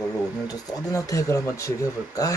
이걸로 오늘도 서든 어택을 한번 즐겨볼까?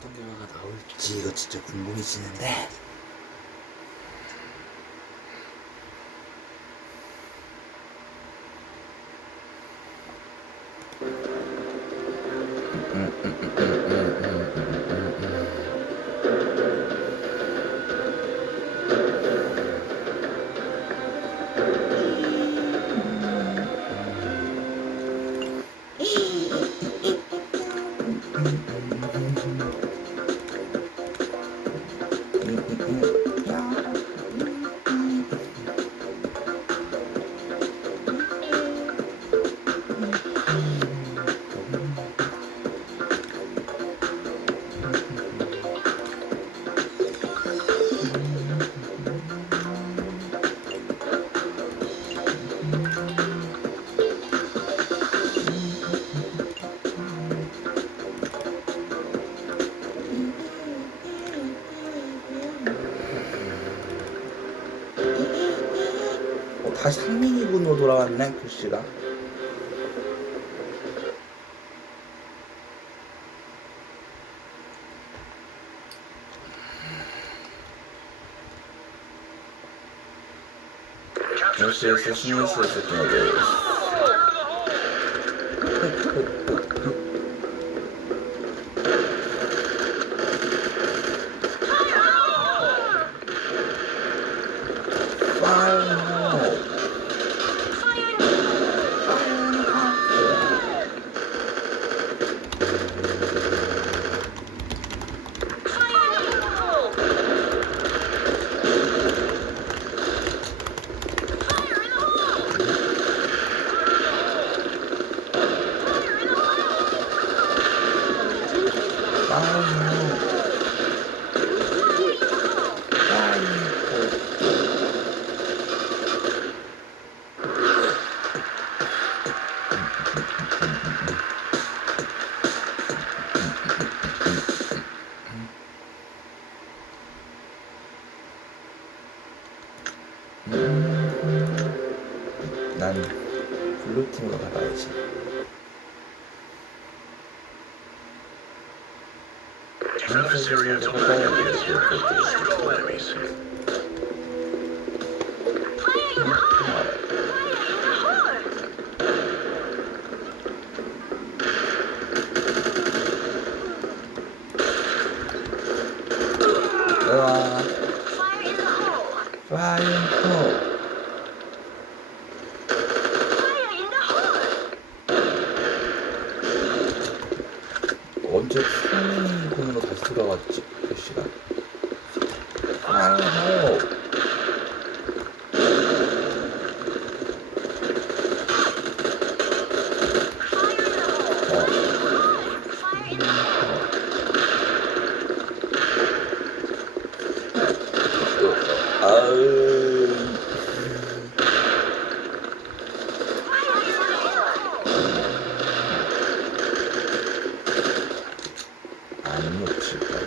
어떤 결과가 나올지 이거 진짜 궁금해지는데. 다시 상민이군으로 돌아왔네, 글씨가. 역시에서 신뉴스에서 통하게 난 블루팀으로 가봐야지. 언제 상민이군으로 다시 돌아왔지, 글씨가. 안 놓칠까.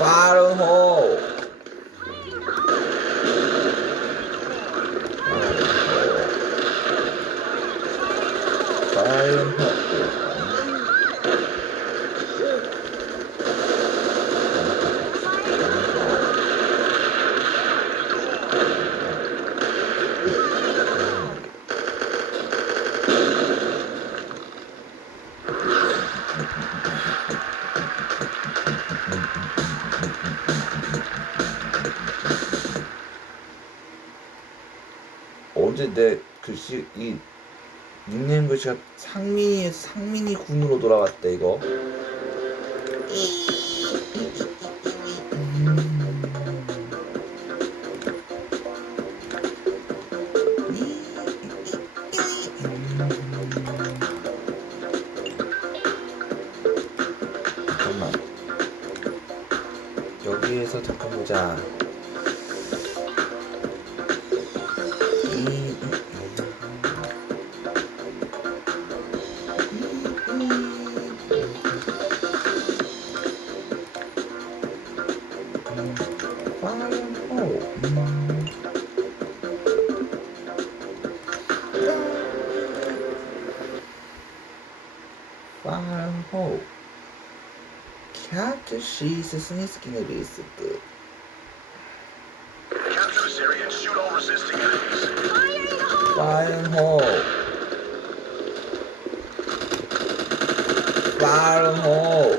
Fire hole. Fire hole. 어제 내 글씨 이 닉네임 글씨가 상민이 군으로 돌아갔대 이거. 잠깐만. 여기에서 잠깐 보자. 파란호 캡처 시스 스니스키네 리스트 Capture this area and shoot all resisting enemies. 파란호 파란호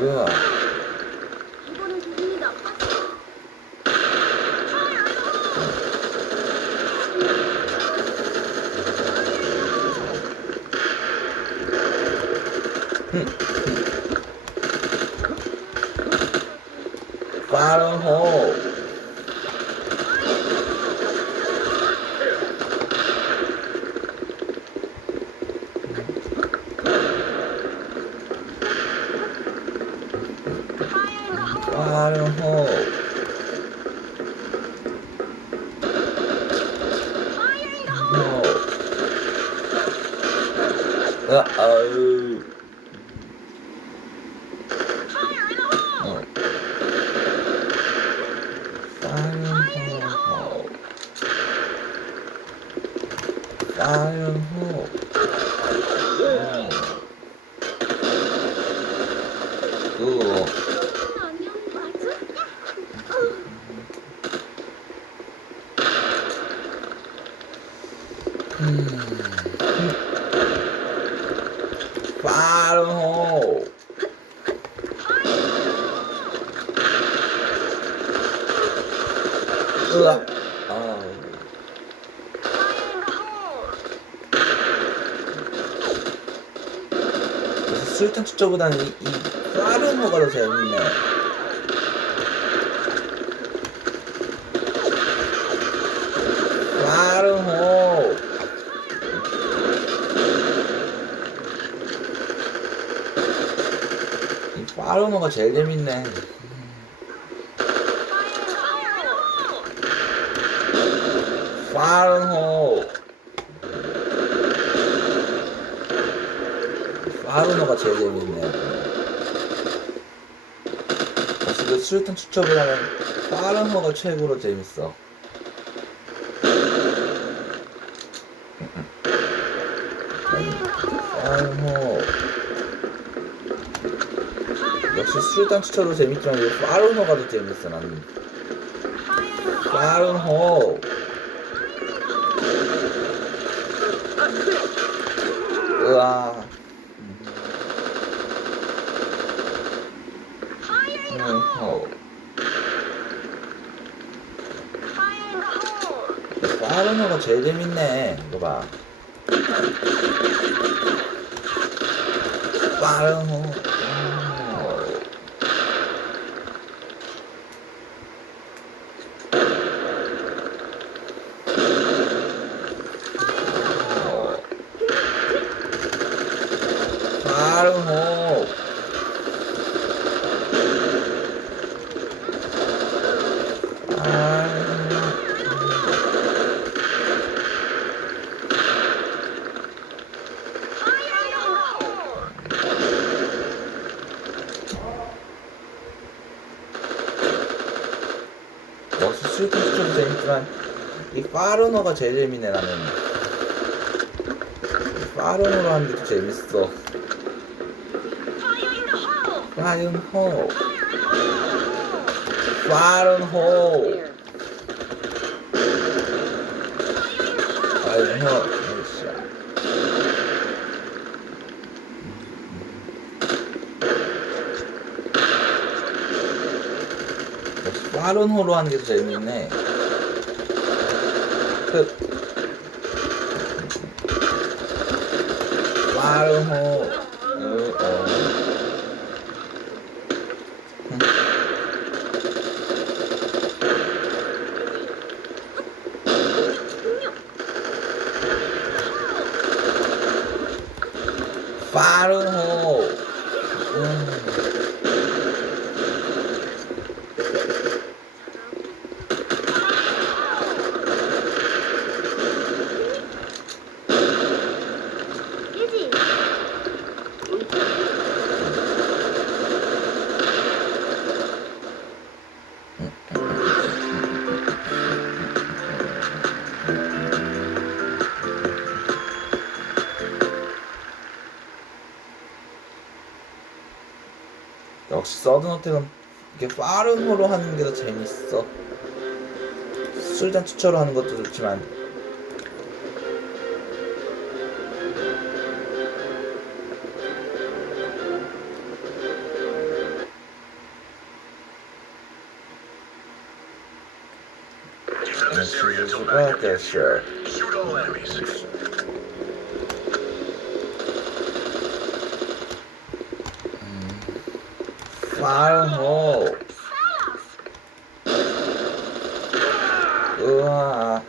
뭐야 이거는 조심이다. 파란호 파란호 아유 파란호 으어. 아니었니 맞아? 파이어. 으악. 아. 그래서 술탄 투척보다는 이 빠른 호가 더 재밌네. 빠른 호. 이 빠른 호가 제일 재밌네. 빠른 호. 빠른 호가 제일 재밌네. 역시 그 수류탄 추천보다는 빠른 호가 최고로 재밌어. 빠른 호. 역시 수류탄 추천도 재밌지만 이 빠른 호가 더 재밌어 나는. 빠른 호. 으아. 호. 빠른 호가 제일 재밌네. 이거 봐. 빠른 호. 빠른 호. 역시 수류탄 추천도 재밌지만 이 빠른 호가 제일 재밌네 나는. 빠른 호로 하는 게 더 재밌어. 빠른 호. 빠른 호. 빠른 호. 역시 빠른 호로 하는 게 더 재밌네. 끝. 빠른 호. 빠른 호. 깨지. 역시 서든어택은 이렇게 빠른 호로 하는 게 더 재밌어. 술잔 추천로 하는 것도 좋지만. Defend this area until backup gets here. Shoot all enemies. 빠른 호. 우와.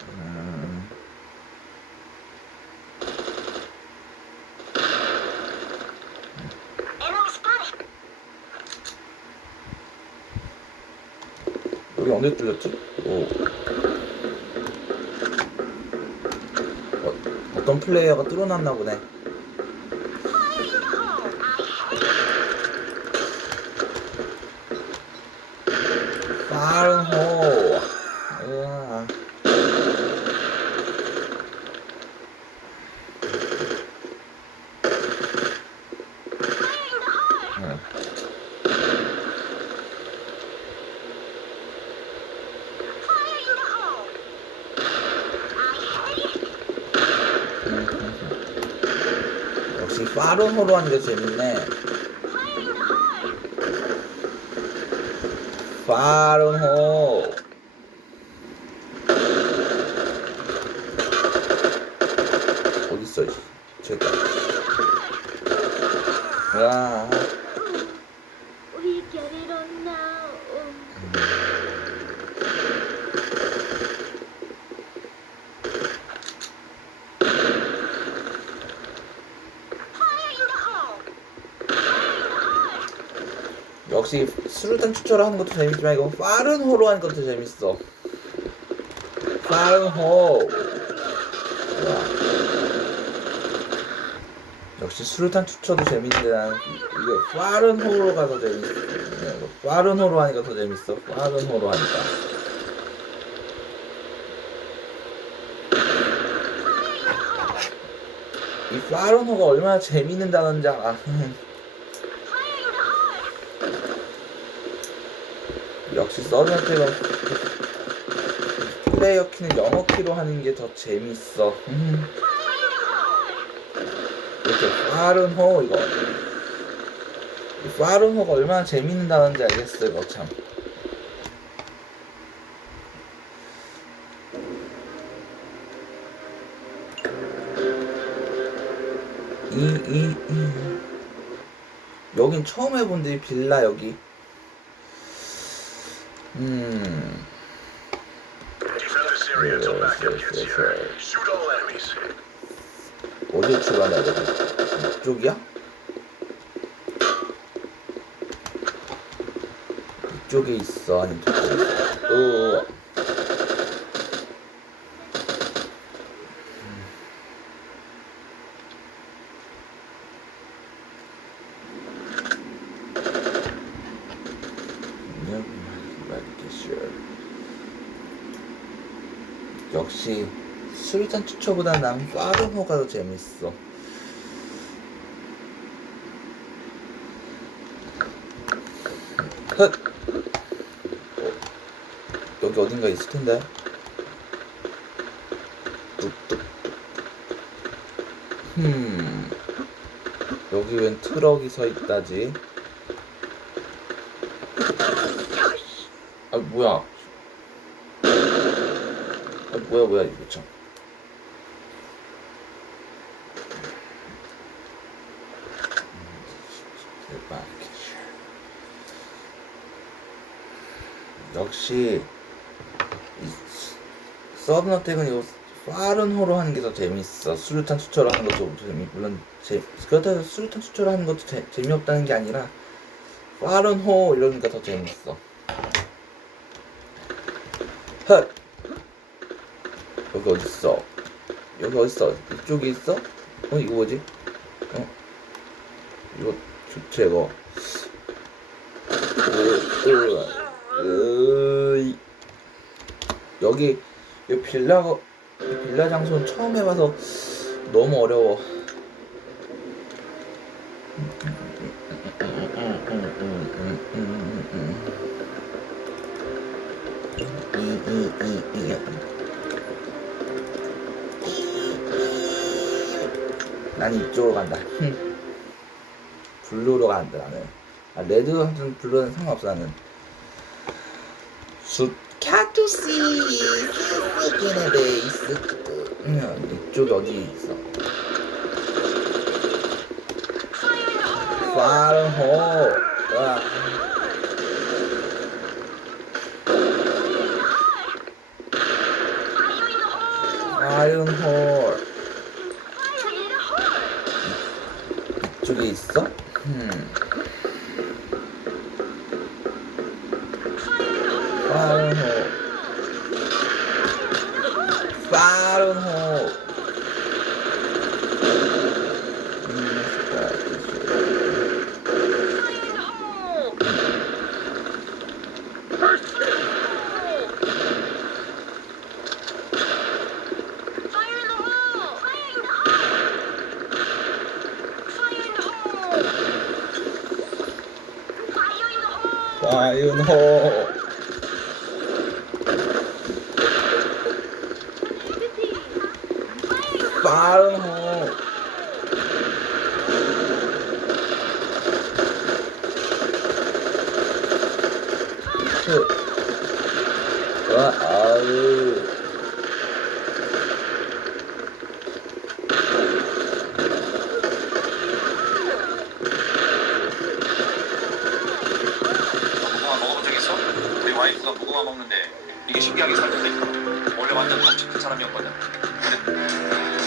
여기 언제 뚫렸지? 오. 어떤 플레이어가 뚫어놨나 보네. 빠른 호. 우와. 응. 빠른 호로 하는 게 재밌네. 빠른 호. 어딨어? 저기다. 와. We get it on now. 역시 수류탄 추천을 하는 것도 재밌지만 이거 빠른 호로 하는 것도 재밌어. 빠른 호. 역시 수류탄 추천도 재밌는데 나는 이거 빠른 호로가 더 재밌어. 빠른 호로 하니까 더 재밌어. 빠른 호로 하니까. 이 빠른 호가 얼마나 재밌는 단어인지 알아. 역시 서든어택은 플레이어 키는 영어 키로 하는 게 더 재밌어. 이렇게 빠른 호 이거. 이 빠른 호가 얼마나 재밌는 단어인지 알겠어 이거 참. 여긴 처음 해본데 이 빌라 여기. Defend this area until backup gets here. Shoot all enemies. 어디로 출발해야 돼? 이쪽이야? 이쪽에 있어 아니 저쪽에 있어. 역시 수류탄 추천보다 난 빠른 호가 더 재밌어. 헛! 여기 어딘가 있을 텐데. 뚝뚝. 여기 웬 트럭이 서 있다지? 아 뭐야? 아 뭐야 이거 참. 역시 이 서든어택은 이거 빠른 호로 하는 게 더 재밌어. 수류탄 추천을 하는 것도 물론 그렇다고 해서 수류탄 추천을 하는 것도 재미없다는 게 아니라 빠른 호 이러니까 더 재밌어. 헛! 여기 어딨어? 여기 어딨어? 이쪽에 있어? 이거 뭐지? 이거 좋지 이거. 여기 이 빌라 장소는 처음 해봐서 너무 어려워. 난 이쪽으로 간다. 블루로 간다 나는. 레드든 블루는 상관없어 나는. 숫카투시 스키네 베이스. 이쪽이 어디 있어? 빠른 호. 와. 빠른 호. 이쪽에 있어? 빠른 호. 빠른 호. 과윤호. 빠른 호. 스타트. 아우. 무궁화 먹어본 적 있어? 우리 와이프가 무궁화 먹는데 이게 신기하게 살던데 원래 완전 덩치 큰 사람이었거든.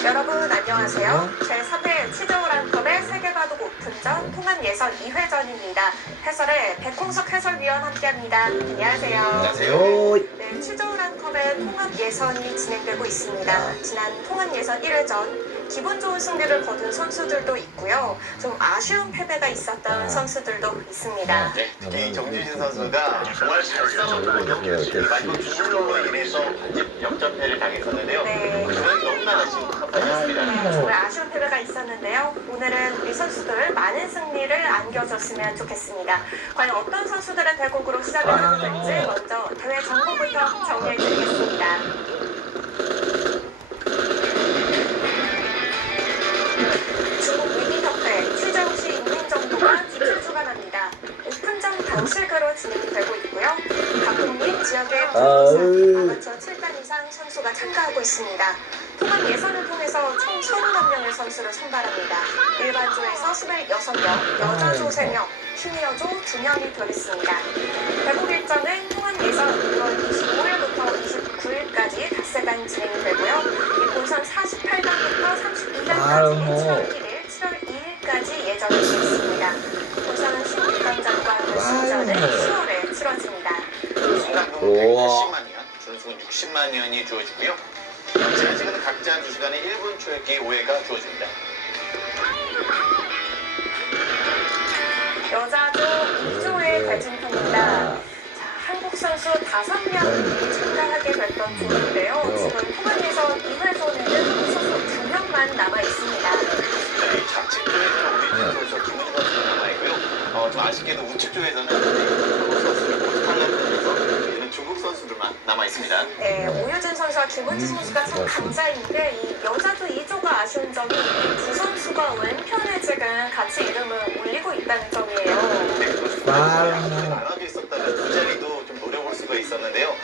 여러분 안녕하세요. 제3회 치즈오란컵의 세계바둑 오픈전 통합 예선 2회전입니다. 해설의 백홍석 해설위원 함께합니다. 안녕하세요. 안녕하세요. 네, 치즈오란컵의 통합 예선이 진행되고 있습니다. 지난 통합 예선 1회전 기분 좋은 승리를 거둔 선수들도 있고요. 좀 아쉬운 패배가 있었던 선수들도 있습니다. 네, 특히 정주신 선수가 정말 잘 싸웠거든요. 마지막 주물로 인해서 반집 역전패를 당했었는데요. 네. 그건 너무나 아쉬운 한판이었습니다. 네, 정말 아쉬운 패배가 있었는데요. 오늘은 우리 선수들 많은 승리를 안겨줬으면 좋겠습니다. 과연 어떤 선수들의 대국으로 시작을 하게 될지 먼저 대회 정보부터 정리해드리겠습니다. 중국 위기협회 취정시 인민정부가 기술 주관합니다. 오픈전 방식으로 진행되고 있고요. 각국민 지역의 아마추어 7단 이상 선수가 참가하고 있습니다. 통합 예선을 통해서 총 31명의 선수를 선발합니다. 일반조에서 26명, 여자조 3명, 시니어조 2명이 들어있습니다. 대국 일정은 통합 예선 6월 25일부터 29일까지 닷새간 진행이 되고요. 이 본선 48강부터 32강까지 7월 1일, 7월 2일까지 예정이 되어 있습니다. 본선은 16강전과 결승전은 10월에 치러집니다. 순간동력이 80만 년, 준수는 60만 년이 주어지고요. 지난 시간은 각자 2시간에 1분 초읽기 5회가 주어집니다. 여자조 2조의 대진표입니다. 한국 선수 5명이 참가하게 됐던 조인데요. 지금 통합에서 2회전에는 한국 선수 2명만 남아 있습니다. 네, 좌측조에서는 우리 선수와 김은희 선수가 남아있고요. 좀 아쉽게도 우측조에서는 한국 선수를 포스트하려면서 이제는 중국 선수들만 남아있습니다. 네, 오유진 선수와 김은지 선수가 참 강자인데 이 여자조 2조가 아쉬운 점이 이 두 선수가 왼편에 지금 같이 이름을 올리고 있다는 점이에요. 네, 그렇습니다. 나눠져 있었다면 두 자리도 좀 노려볼 수가 있었는데요.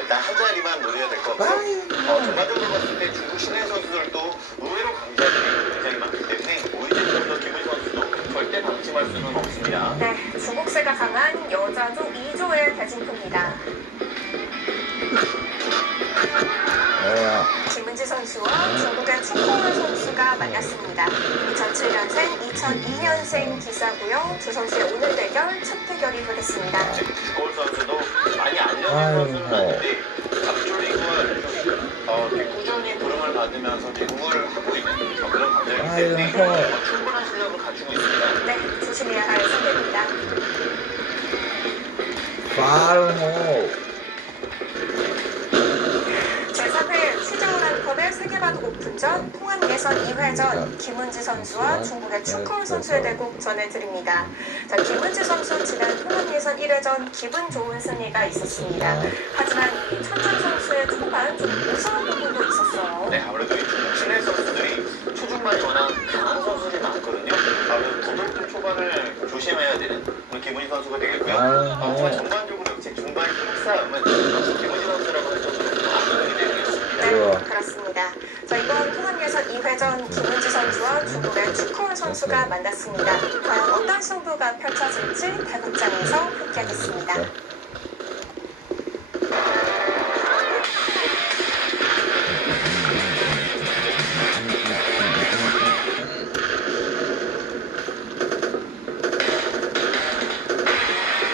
일단 한 자리만 노려야 될 것 같고요. 전반적으로 봤을 때 중국 신예 선수들도 의외로 강자들이 굉장히 많기 때문에 오유진 선수와 김은희 선수도 절대 방심할 수는 없습니다. 네, 중국세가 강한 여자조 2조의 대진표입니다. 김은지 선수와 중국의 추코울 선수가 만났습니다. 2007년생, 2002년생 기사고요. 두 선수의 오늘 대결 첫 대결이 되겠습니다. 주골 선수도 많이 안정된 선수는 아닌데 갑조리그와 꾸준히 부름을 받으면서 대국을 하고 있는 그런 감정이기 때문에 충분한 실력을 갖추고 있습니다. 네, 조심해야 할 상대입니다. 빠르호. 제3회 치즈오란컵의 세계바둑 오픈전 통합 예선 2회전 김은지 선수와 중국의 추커울 선수의 대국 전해드립니다. 자, 김은지 선수 지난 통합 예선 1회전 기분 좋은 승리가 있었습니다. 하지만 이 천천 선수의 초반 좀 무서운 부분도 있었어요. 네, 아무래도 이 중국 신예 선수들이 초중반이 워낙 강한 선수들이 많거든요. 아무래도 더더욱 초반을 조심해야 되는 우리 김은희 선수가 되겠고요. 하지만 전반적으로 역시 중반 힘싸움은 김은희 선수라고 할 정도로 압도적이 되겠습니다. 네, 그렇습니다. 자, 이번 통합 예선 2회전 김은지 선수와 중국의 추커울 선수가 만났습니다. 과연 어떤 승부가 펼쳐질지 대국장에서 함께하겠습니다.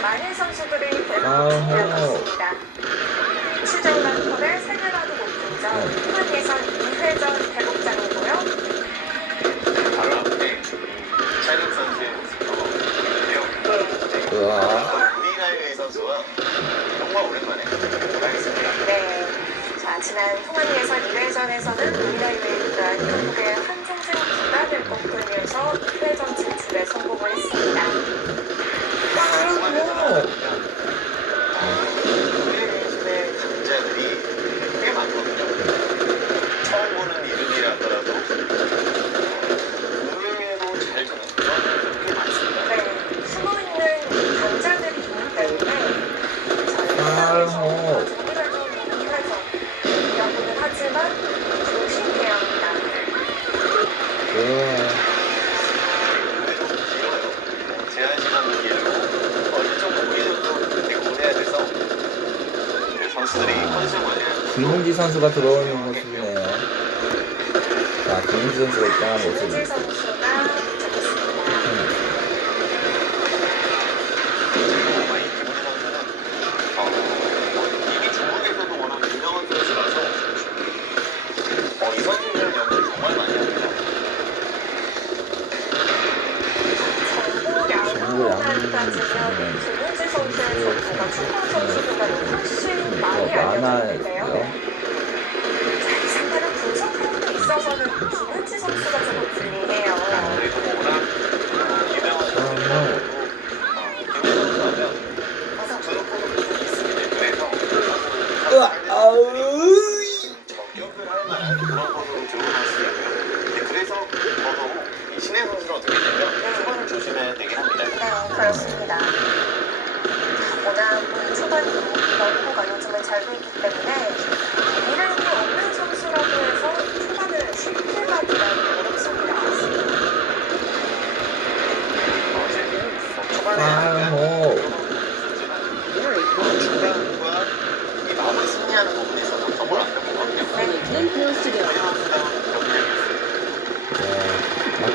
많은 선수들이 대국을 준비하고 있습니다. 치즈오란컵의 세계바둑 오픈전 통합 예선 2회전 대국장이고요. 바로 앞에 차이국 선수의 모습도 보이는데요. 우리나라의 선수와 정말 오랜만에 하겠습니다. 네. 자, 지난 통합 예선 2회전에서는 우리나라가 한국의 한종생 기단을 꺾으면서 2회전 진출에 성공을 했습니다. 우리 신의 강자들이 꽤 많거든요. 처음 보는 이름이라 하더라도 의외로 잘 저는 그런 선수들이 꽤 많습니다. 네. 숨어있는 강자들이 있기 때문에 자, 김은지 선수가 들어오는 모습이네요. 자, 김은지 선수가 입장한 김은지 모습이. 선수가 도착했습니다. 이미 중국에서도 워낙 유명한 선수라서 이 선수는 연구를 정말 많이 합니다. 정보 양으로만 따지면 김은지 선수의 정보가 축구 선수보다는 훨씬 많이 알려졌는데요. 자, 이 상대는 분석력도 있어서는 김은지 선수가 조금 불리해요. 그리고 워낙 유명한 선수라서 김은지 선수 하면 항상 분석보도 부족했습니다. 그래서 으아, 아우. 저격을 할 만한 그런 것으로 들어갔어요. 그래서 더더욱 이 신혜 선수는 어떻게 되면 초반을 조심해야 되긴 합니다. 네, 그렇습니다. 워낙 초반 연구가 요즘은 잘 돼 있기 때문에 이름이 없는 선수라고 해서 초반을 쉽게 가기라는 어렵습니다. 초반에 아호. 중간과 이 마음을 승리하는 부분에서도 더블 안 되거든요.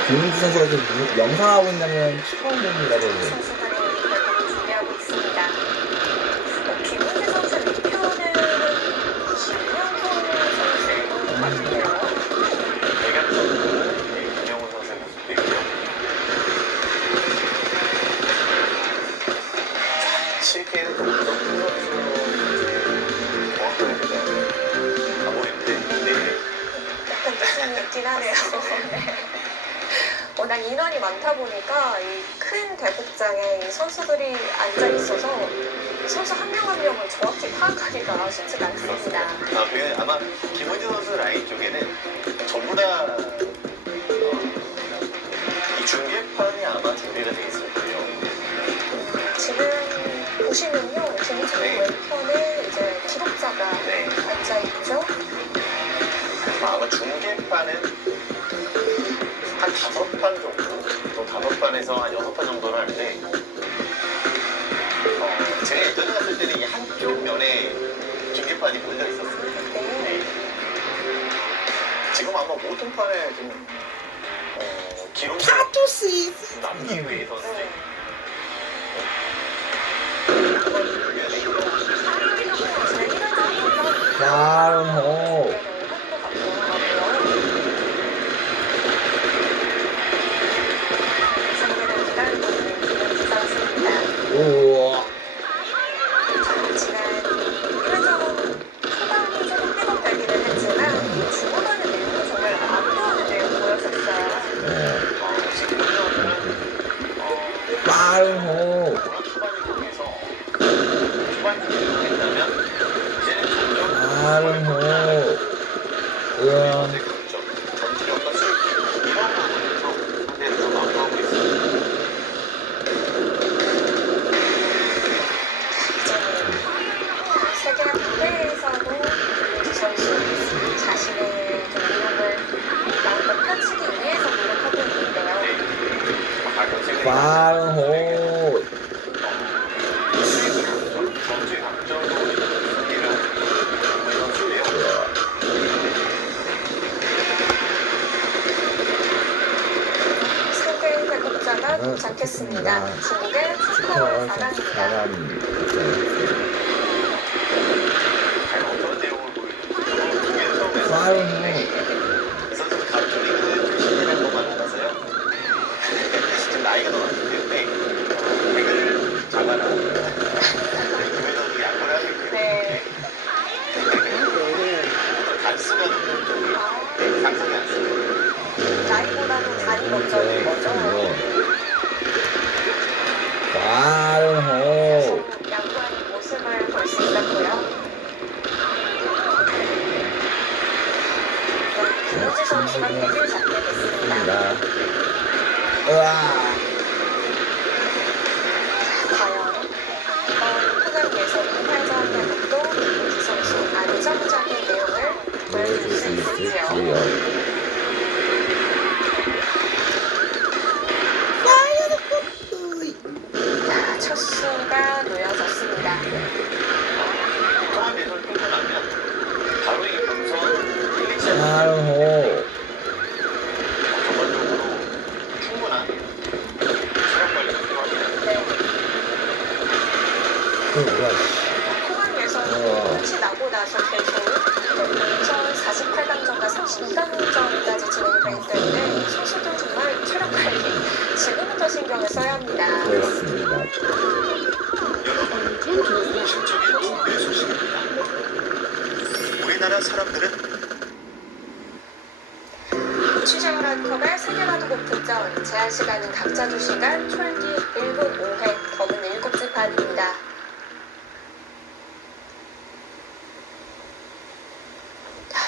김은지 선수가 지금 영상하고 있냐면 처음 봅니다, 여러분. 선수들이 대부분 준비하고 있습니다. 김은지 선수 리표는 김영훈 선수의 같은데요. 대결 선수는 김영훈 선수의 모습도 있고요. 실기에는 김정준 선수 정확하게 가보이는데 약간 느낌이 있긴 하네요. 네. 워낙 인원이 많다 보니까 이 큰 대국장에 이 선수들이 앉아 있어서 선수 한 명 한 명을 정확히 파악하기가 쉽지가 않습니다. 그 아마 김은지 선수 라인 쪽에는 전부 다 이 중계판이 아마 준비가 되어 있을 거예요. 지금 보시면요, 김은지 네. 왼편에 이제 기록자가 네. 앉아 있죠. 아마 중계판은 한 5판 정도, 또 5판에서 한 6판 정도를 하는데 제가 예전에 갔을 때는 이 한쪽 면에 중계판이 몰려 있었습니다. 네. 지금 아마 모든 판에 좀 기록이 남기 위해서 네. 아호. 우와. 지난 1회전 초반이 조금 회복되기는 했지만 중후반의 내용은 정말 압도하는 내용 보였었어요. 지금 빠르호. 초반이 통해서 초반이 기록했다면 이제는 점점 빠르호. 으아. 전투력 어떤 수익 이런 부분에서 상대를 좀 압도하고 있습니다. 세계 무대에서도 김은지 선수 자신의 좀 이름을 마음껏 펼치기 위해서 노력하고 있는데요. 빠르호. 전투의 강점으로 승리를 하는 선수예요. 상대 대국자가 도착했습니다. 중국의 축구와 4강입니다. 사람이. 어떤 내용을 보여주고 빠르호. 선수 가톨릭 출신이라는 것만 알아서요. 지금 나이가 더 많기 때문에 백을 잡아라. 교회에서도 양보를 하고 있고요. 네. 단수가 높은 쪽이 상상이 안 써요. 나이보다도 단이 먼저인 거죠. 빠르호. 양보하는 모습을 볼 수 있었고요. 김은지 선수가 백을 잡게 됐습니다. 으아. 과연 이번 토강 예선 2회전 대국도 김은지 선수 안정적인 내용을 보여줄 수 있을지요. 자, 첫 수가 놓여졌습니다. 통합 예선을 끌고 나면 빠르호. 전반적으로 충분한 차량 관리가 필요합니다. 뭐야? 후반 예선이 끝이 나고 나서 계속 2048강전과 32강전까지 진행되기 때문에 선수들 정말 체력 관리 지금부터 신경을 써야 합니다. 그렇습니다. 공식적인 공개 소식입니다. 우리나라 사람들은 취재원컵의 세계바둑 오픈전 제한 시간은 각자 2시간, 촐기 1분 5회, 더는 7지 반입니다.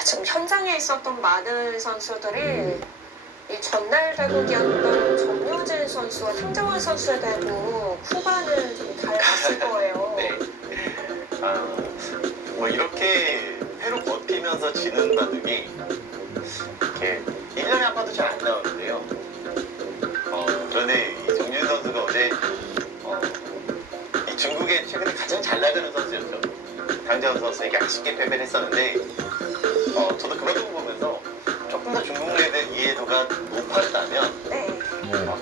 지금 현장에 있었던 많은 선수들이 이 전날 대국이었던 정효진 선수와 황정원 선수의 대국 후반을 좀 잘 봤을 거예요. 네. 뭐 이렇게 회로 버티면서 지는 바둑이 이렇게 1년에 한 번도 잘 안 나오는데요. 그런데 이 정윤 선수가 어제 이 중국의 최근에 가장 잘 나가는 선수였죠. 강자원 선수에게 아쉽게 패배를 했었는데 저도 그 방송 보면서 조금 더 중국에 대한 이해도가 높았다면 네.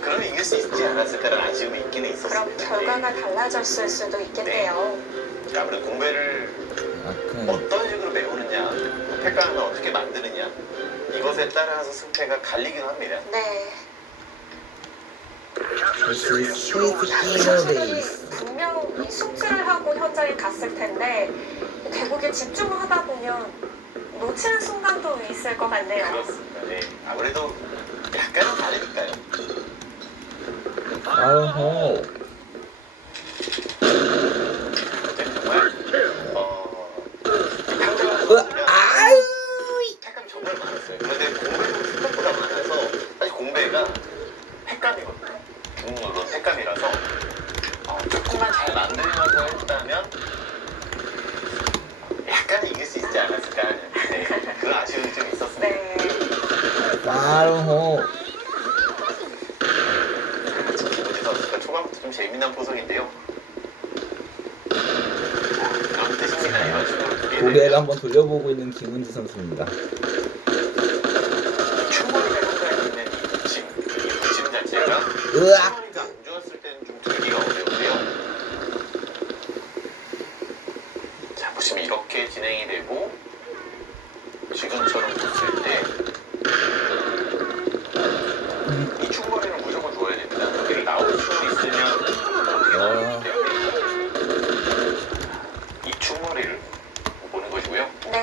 그러면 이길 수 있지 않았을까라는 아쉬움이 있기는 그럼 있었습니다. 결과가 달라졌을 수도 있겠네요. 아무래도 공배를 약간 어떤 식으로 배우느냐, 패감을 어떻게 만드느냐 이것에 따라서 승패가 갈리긴 합니다. 네. This is 이 Inner 선수들이 Base. 분명 이 숙지를 하고 현장에 갔을 텐데 대국에 집중을 하다 보면 놓치는 순간도 있을 것 같네요. 그렇습니다. 네. 아무래도 약간은 다르니까요. 빠르호. 정말 아유. 패감이 정말 많았어요. 그런데 공배도 생각보다 많아서 사실 공배가 패감이거든요. 중국어로 패감이라서 조금만 잘 만들면서 했다면 약간 이길 수 있지 않았을까 하는 그 아쉬움이 좀 있었습니다. 네. 빠르호. 김우지 선수가 초반부터 좀 재미난 포석인데요. 그런 뜻입니다. 이런 식으로 두개 고개를 한번 돌려보고 있는 김은지 선수입니다. 충분히 해볼까 있는 이 부침 자체가 으악. 충분히가 안 좋았을 때는 좀 들기가 어려운데요. 자 보시면 이렇게 진행이 되고 지금처럼 봤을 때 이 충거리는 무조건 줘야 됩니다. 여기 나올 수 있으면 그렇게 나오기 때문에 이 충거리를 보는 것이고요. 네.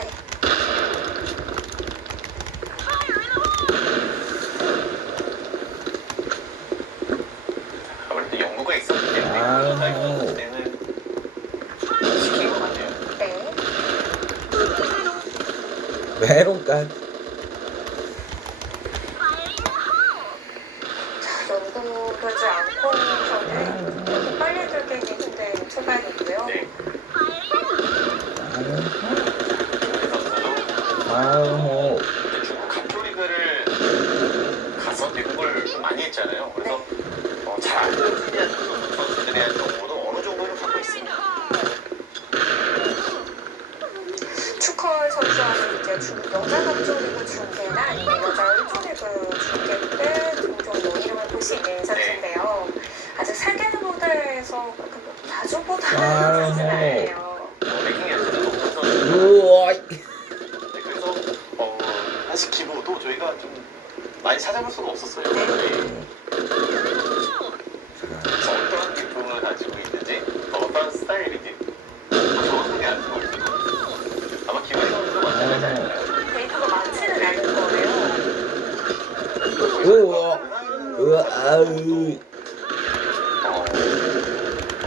아무래도 연구가 있었기 때문에 아우. 그때는 시킨 것 같아요. 네. 메론까지. 자, 연구하지 않고서는 이렇게 빨리 들기는 힘든 초반이고요. 네. 그 선수도 빠르호. 중국 갑조리그를 가서 미국을 좀 많이 했잖아요. 그래서 잘 알려지지 않는 선수들에 대한 정보도 어느 정도는 갖고 있습니다. 추컬 선수와는 이제 여자 갑조리그 중계나 아니면 여자 일조리그 중계 때 종종 뭐 이름을 볼 수 있는 선수인데요. 아직 세계 무대에서 자주 보다는 선수는 아니에요. 랭킹에서는 높은 선수. 우와. 그래서 사실 기보도 저희가 좀 많이 찾아볼 수가 없었어요. 그래서 어떤 기품을 가지고 있는지 어떤 스타일인지 정확하게 알 수가 없어요. 아마 김은희 선수도 마찬가지 아닐까요? 데이터가 많지는 않을 거예요. 우와. 우와. 아우.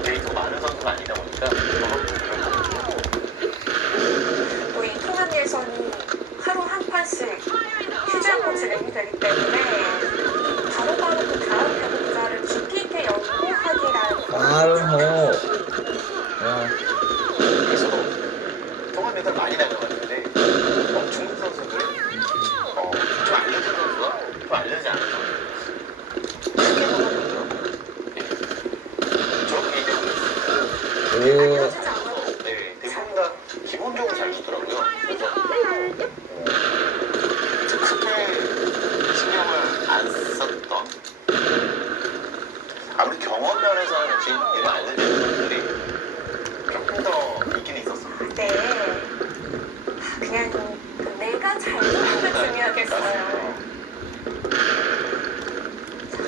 데이터 많은 선수가 아니다 보니까 또 이 통합 예선이 하루 한 판씩 휴지하고 진행이 되기 때문에 바로바로 그 다음 대국자를 깊이 있게 연구하기라는 빠르호. 그래서 통합 메달 많이 나가봤는데 중국 선수들이 좀 알려진 선수와 좀 알려지지 않은 선수 크게 나가거든요. 저런 개인적으로 있습니다. 알려지지 않아도 네, 대부분 다 기본적으로 잘 주더라고요. 그래서 이런 알려진 선수들이 조금 더 있긴 있었어요. 네. 그냥 내가 잘 노는 게 중요하겠어요.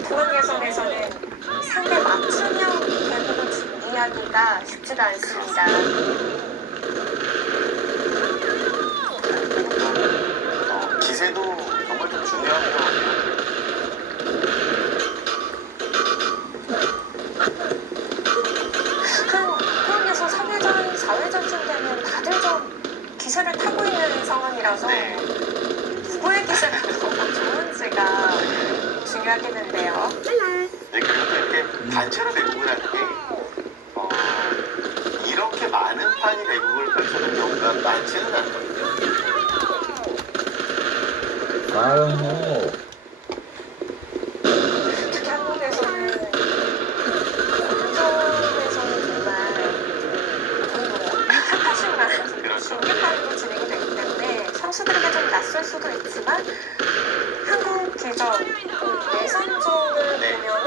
그런 예선에서는 상대 맞춤형 대부분 준비하기가 쉽지가 않습니다. 기세도 정말 좀 중요한 것 같아요. 그런 예선 3회전, 4회전쯤 되면 다들 좀 기세를 타고 있는 상황이라서 네. 누구의 기세가 더 좋은지가 중요하겠는데요. 네, 그리고 또 이렇게 단체로 대국을 하는 게 이렇게 많은 판이 대국을 펼쳐는 경우가 많지는 않거든요. 빠른호. 특히 한국에서는 운전에서는 정말 한가심만 그렇죠. 공격하는 진행이 되기 때문에 선수들에게 좀 낯설 수도 있지만 한국 기전 예선전을 네. 보면은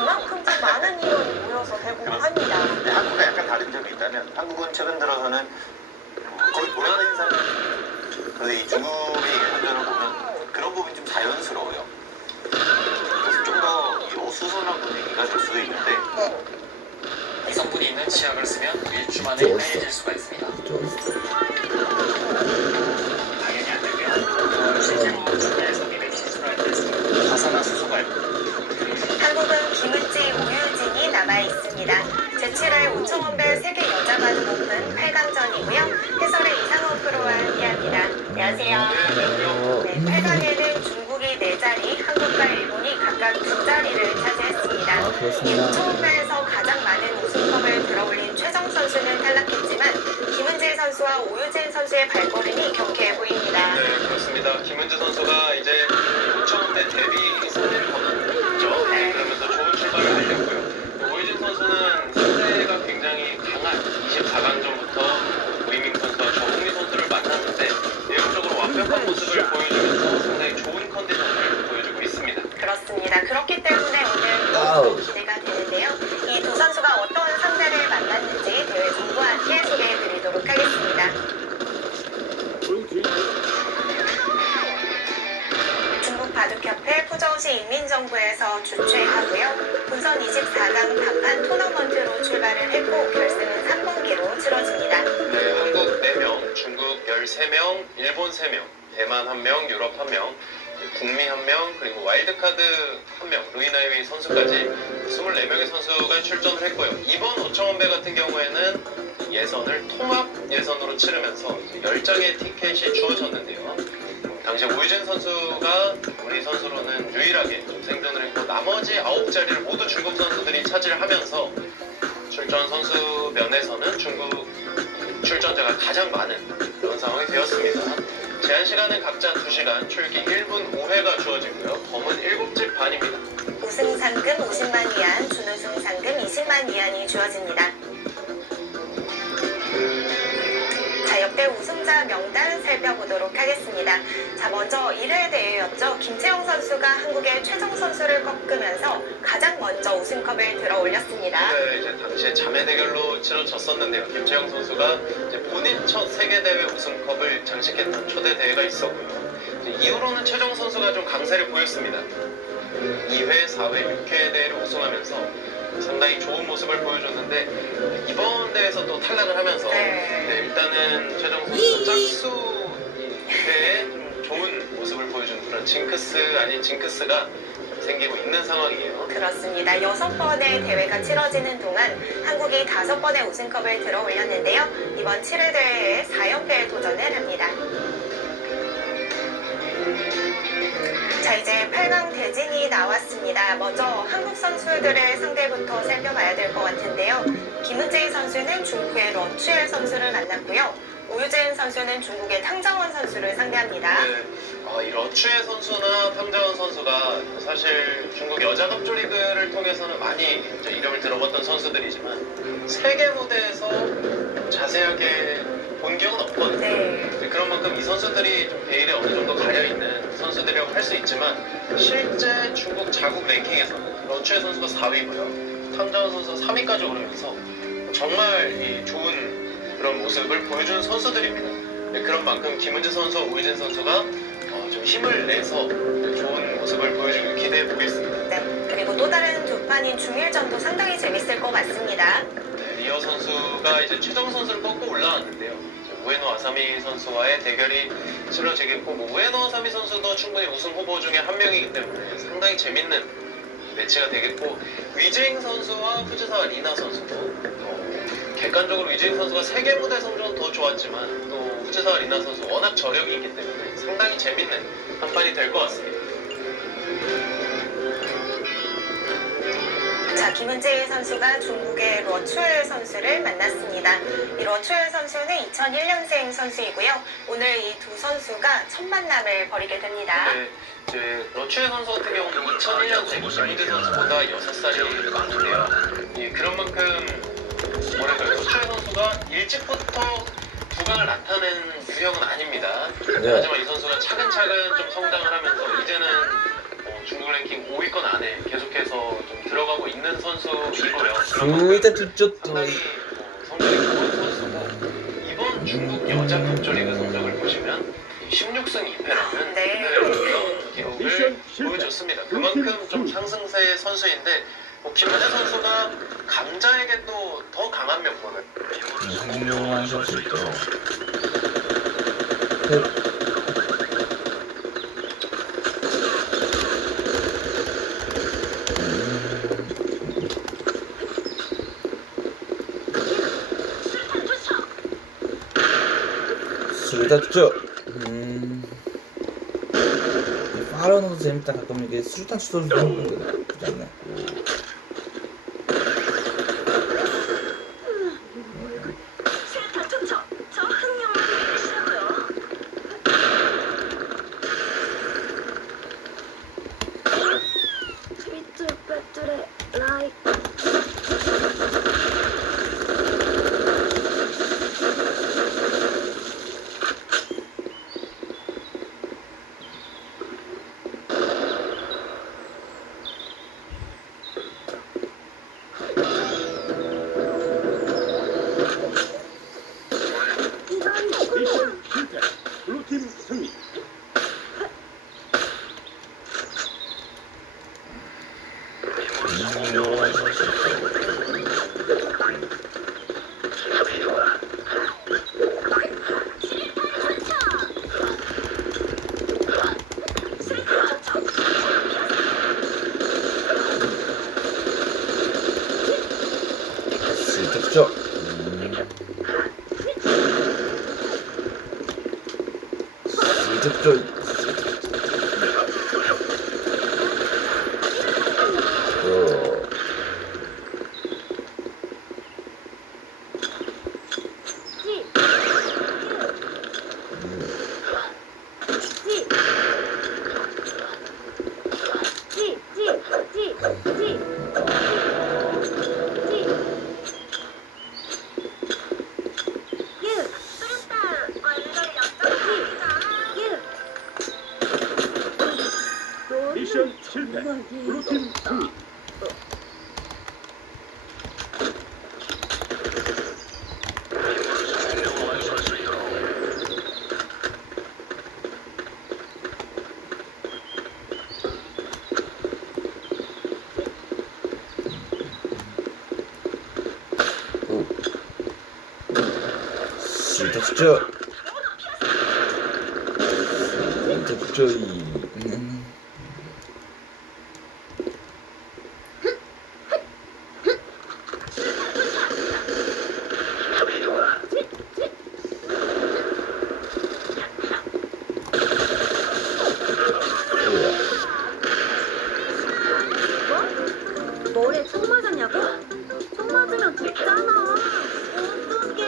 이만큼 좀 많은 인원이 모여서 대국을 합니다. 네, 한국과 약간 다른 점이 있다면 한국은 최근 들어서는 거의 돌아다니는 사람이 그런데 이 중국의 예선전을 보면 그런 부분이 좀 자연스러워요. 그래서 좀 더 어수선한 분위기가 될 수도 있는데 네. 이성분이 있는 치약을 쓰면 일주 만에 좋았어. 하얘질 수가 있습니다. 저 있어. 당연히 안 되면 예성님의 시술할 때 화산화수소가 한국은 김은지, 오유진이 남아 있습니다. 제7회 오청원별 세계 여자 바둑 오픈 8강전이고요. 해설의 이상원 프로와 함께합니다. 안녕하세요. 네, 8강에는 중국이 4자리, 한국과 일본이 각각 2자리를 차지했습니다. 아, 이 그렇습니다. 오청원별에서 가장 많은 우승컵을 들어올린 최정 선수는 탈락했지만 김은지 선수와 오유진 선수의 발걸음이 경쾌해 보입니다. 네, 그렇습니다. 김은주 선수가 이제 5,000원대 데뷔 선을 거뒀죠. 네. 그러면서 좋은 출발을 알렸고요. 오유진 선수는 상대가 굉장히 강한 24강전부터 우이밍 선수와 정우미 선수를 만났는데 내용적으로 완벽한 모습을 보여주면서 상당히 좋은 컨디션을 보여주고 있습니다. 그렇습니다. 그렇기 때문에 오늘 아우. 또 기대가 되는데요. 이 두 선수가 어떤 상대를 만났는지 대회 정보와 함께 소개해드리도록 하겠습니다. 중국 바둑협회 푸저우시 인민정부에서 주최하고요. 본선 24강 단판 토너먼트로 출발을 했고 결승은 3분기로 치러집니다. 네, 한국 4명, 중국 13명, 일본 3명, 대만 1명, 유럽 1명, 북미 1명, 그리고 와일드카드 1명, 루이나이위 선수까지 24명의 선수가 출전을 했고요. 이번 오청원배 같은 경우에는 예선을 통합 예선으로 치르면서 10장의 티켓이 주어졌는데요. 당시 오유진 선수가 우리 선수로는 유일하게 좀 생존을 했고 나머지 9자리를 모두 중국 선수들이 차지를 하면서 출전 선수 면에서는 중국 출전자가 가장 많은 그런 상황이 되었습니다. 제한 시간은 각자 2시간, 출기 1분 5회가 주어지고요. 범은 7집 반입니다. 우승 상금 50만 위안, 준우승 상금 20만 위안이 주어집니다. 자, 역대 우승자 명단 살펴보도록 하겠습니다. 자, 먼저 1회 대회였죠. 김채영 선수가 한국의 최정 선수를 꺾으면서 가장 먼저 우승컵을 들어 올렸습니다. 네, 이제 당시에 자매 대결로 치러졌었는데요. 김채영 선수가 이제 본인 첫 세계대회 우승컵을 장식했던 초대 대회가 있었고요. 이제 이후로는 최정 선수가 좀 강세를 보였습니다. 2회, 4회, 6회 대회를 우승하면서 상당히 좋은 모습을 보여줬는데 이번 대회에서 또 탈락을 하면서 네, 일단은 최정 선수 짝수 대회에 좀 좋은 모습을 보여준 그런 징크스 아닌 징크스가 좀 생기고 있는 상황이에요. 그렇습니다. 6번의 대회가 치러지는 동안 한국이 5번의 우승컵을 들어 올렸는데요. 이번 7회 대회에 4연패에 도전을 합니다. 자, 이제 8강 대진이 나왔습니다. 먼저 한국 선수들의 상대부터 살펴봐야 될 것 같은데요. 김은지 선수는 중국의 러추엘 선수를 만났고요. 오유진 선수는 중국의 탕자원 선수를 상대합니다. 네, 이 러추의 선수나 탕자원 선수가 사실 중국 여자 갑조리그를 통해서는 많이 이제 이름을 들어봤던 선수들이지만 세계 무대에서 자세하게 본 기억은 없거든요. 네. 그런 만큼 이 선수들이 좀 베일에 어느 정도 가려있는 선수들이라고 할 수 있지만 실제 중국 자국 랭킹에서는 러추의 선수가 4위고요. 황정원 선수 3위까지 오르면서 정말 이 좋은 그런 모습을 보여준 선수들입니다. 네, 그런 만큼 김은지 선수와 오희진 선수가 좀 힘을 내서 좋은 모습을 보여주길 기대해 보겠습니다. 네, 그리고 또 다른 두 판인 중일전도 상당히 재밌을 것 같습니다. 네, 리어 선수가 이제 최정 선수를 꺾고 올라왔는데요. 우에노 아사미 선수와의 대결이 치러지겠고, 우에노 아사미 선수도 충분히 우승 후보 중에 한 명이기 때문에 상당히 재밌는 매치가 되겠고, 위즈잉 선수와 후지사와 리나 선수도 객관적으로 위즈잉 선수가 세계 무대 성적은 더 좋았지만 또 후지사와 리나 선수 워낙 저력이 있기 때문에 상당히 재밌는 한 판이 될 것 같습니다. 자, 김은지 선수가 중국의 러추얼 선수를 만났습니다. 이 러추얼 선수는 2001년생 선수이고요. 오늘 이 두 선수가 첫 만남을 벌이게 됩니다. 네, 이제 러추의 선수 같은 경우는 2001년생 김은지 선수보다 6살이 많은데요. 예, 그런 만큼 뭐랄까요, 러추의 선수가 일찍부터 부강을 나타낸 유형은 아닙니다. 네. 하지만 이 선수가 차근차근 좀 성장을 하면서 이제는 중국 랭킹 5위권 안에 계속해서 좀 들어가고 있는 선수이고요. 일단 두쪽 상당히 성적이 좋은 선수고, 이번 중국 여자 갑조리그 성적을 보시면 16승 2패라는 네. 그런 기록을 보여줬습니다. 그만큼 좀 상승세 선수인데, 김은재 선수가 강자에게 또 더 강한 면모를 훌륭한 선수죠. 수류탄 투척. 파라노도 재밌다. 가끔 이게 수류탄 투척을 하는 거 나쁘지 않네. 삐뚤빼뚤해 라이. 미션 실패. 블루팀 승리. 수류탄 투척. 수류탄 투척. 미션 실패. 블루팀 승리. 수류탄 투척. 수류탄 투척이. 머리에 총 맞았냐고? 총 맞으면 죽잖아. 어떡해.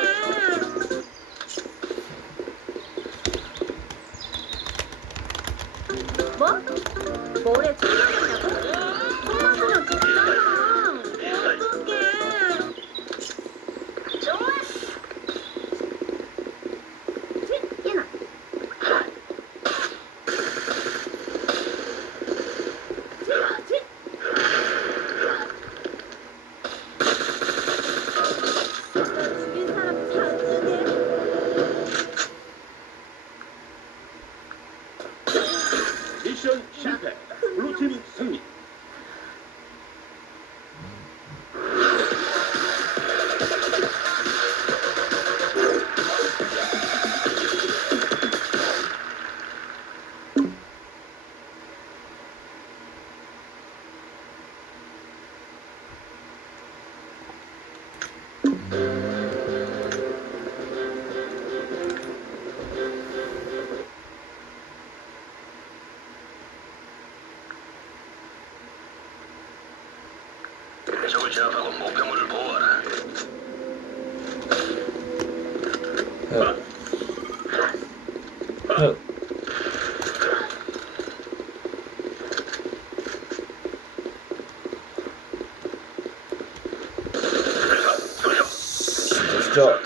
진짜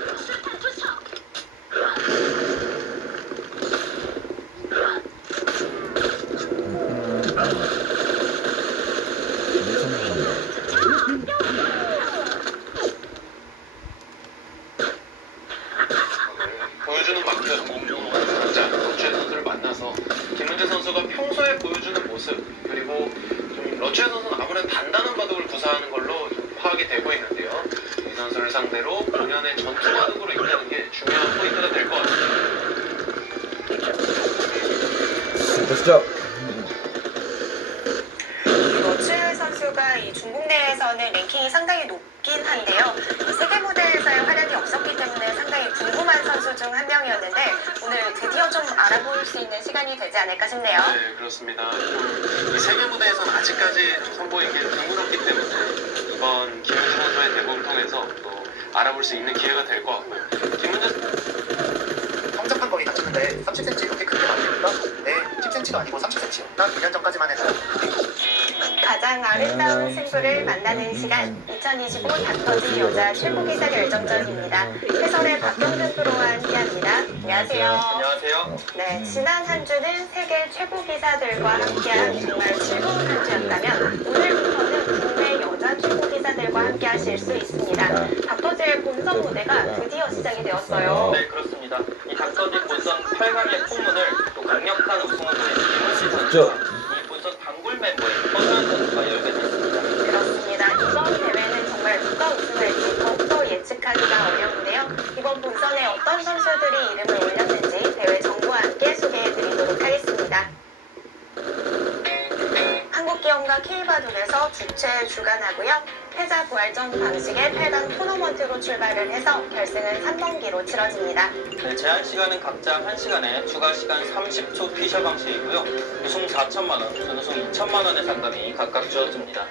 보여주는 만큼 자 러츠의 선수를 만나서 김은재 선수가 평소에 보여주는 모습 그리고 좀 러츠의 선수는 아무래도 단단한 바둑을 구사하는 걸로 좀 파악이 되고 있는데요. 이 선수를 상대로 본연의 전투 바둑으로 임하는 게 중요한 포인트가 될 것 같습니다. 진짜 러츠의 선수가 이 중국 내에서는 랭킹이 상당히 높긴 한데요. 세계 무대에서의 활약이 없었기 때문에 상당히 궁금한 선수 중 한 명이었는데 오늘 드디어 좀 알아볼 수 있는 시간이 되지 않을까 싶네요. 네, 그렇습니다. 이 세계 무대에서는 아직까지 선보인 게 드물었기 때문에 이번 김은재 선수의 대국을 통해서 또 알아볼 수 있는 기회가 될 것 같고요. 김은재 성적한 거리 다쳤는데 30cm 이렇게 크게 맞습니까? 네, 10cm가 아니고 30cm요. 딱 2년 전까지만 해도 가장 아름다운 승부를 만나는 시간 2025 닥터지 여자 최고기사 결정전입니다. 해설의 박경준 프로와 함께합니다. 안녕하세요. 안녕하세요. 네, 지난 한 주는 세계 최고 기사들과 함께한 정말 즐거운 한 주였다면 오늘부터는 국내 여자 최고 기사들과 함께하실 수 있습니다. 닥터지의 본선 무대가 드디어 시작이 되었어요. 네, 그렇습니다. 이 닥터지 본선 8강의 포문을 또 강력한 우승을 보인 김은지 선수가 이 본선 단골 멤버인 허수연 선수가 열게 됐습니다. 그렇습니다. 이번 대회는 정말 누가 우승할지 더욱더 예측하기가 어려운데요. 이번 본선에 어떤 선수들이 이름을 올렸는지 대회 정보와 함께 소개해드리도록 하겠습니다. 한국기업과 K바둑에서 주최 주관하고요. 패자 부활전 방식의 8강 토너먼트로 출발을 해서 결승은 3번기로 치러집니다. 네, 제한 시간은 각자 1시간에 추가 시간 30초 피셔 방식이고요. 우승 4천만 원, 준우승 2천만 원의 상금이 각각 주어집니다.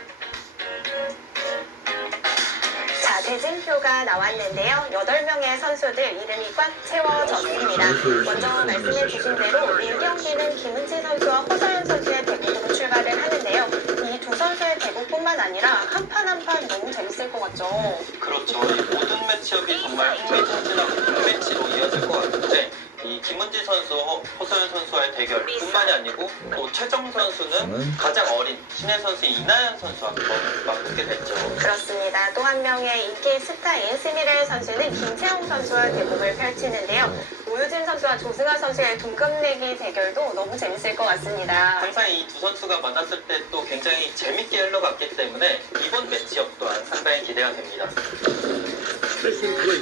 자, 대진표가 나왔는데요. 8명의 선수들 이름이 꽉 채워졌습니다. 먼저 말씀해 주신 대로 1경기는 김은지 선수와 허서연 선수의 대국으로 출발을 하는데요. 이 두 선수의 대국뿐만 아니라 한 판 한 판 너무 재밌을 것 같죠? 그렇죠. 이 모든 매치업이 정말 흥미진진하고 빅매치로 이어질 것 같은데 이 김은지 선수, 허서연 선수와의 대결뿐만이 아니고 또 최정 선수는 가장 어린 신예 선수 이나연 선수와 맞붙게 됐죠. 그렇습니다. 또 한 명의 인기 스타인 스미레 선수는 김채영 선수와 대국을 펼치는데요. 오유진 선수와 조승아 선수의 동급내기 대결도 너무 재밌을 것 같습니다. 항상 이 두 선수가 만났을 때 또 굉장히 재밌게 흘러갔기 때문에 이번 매치업 또한 상당히 기대가 됩니다. 패션 플레이.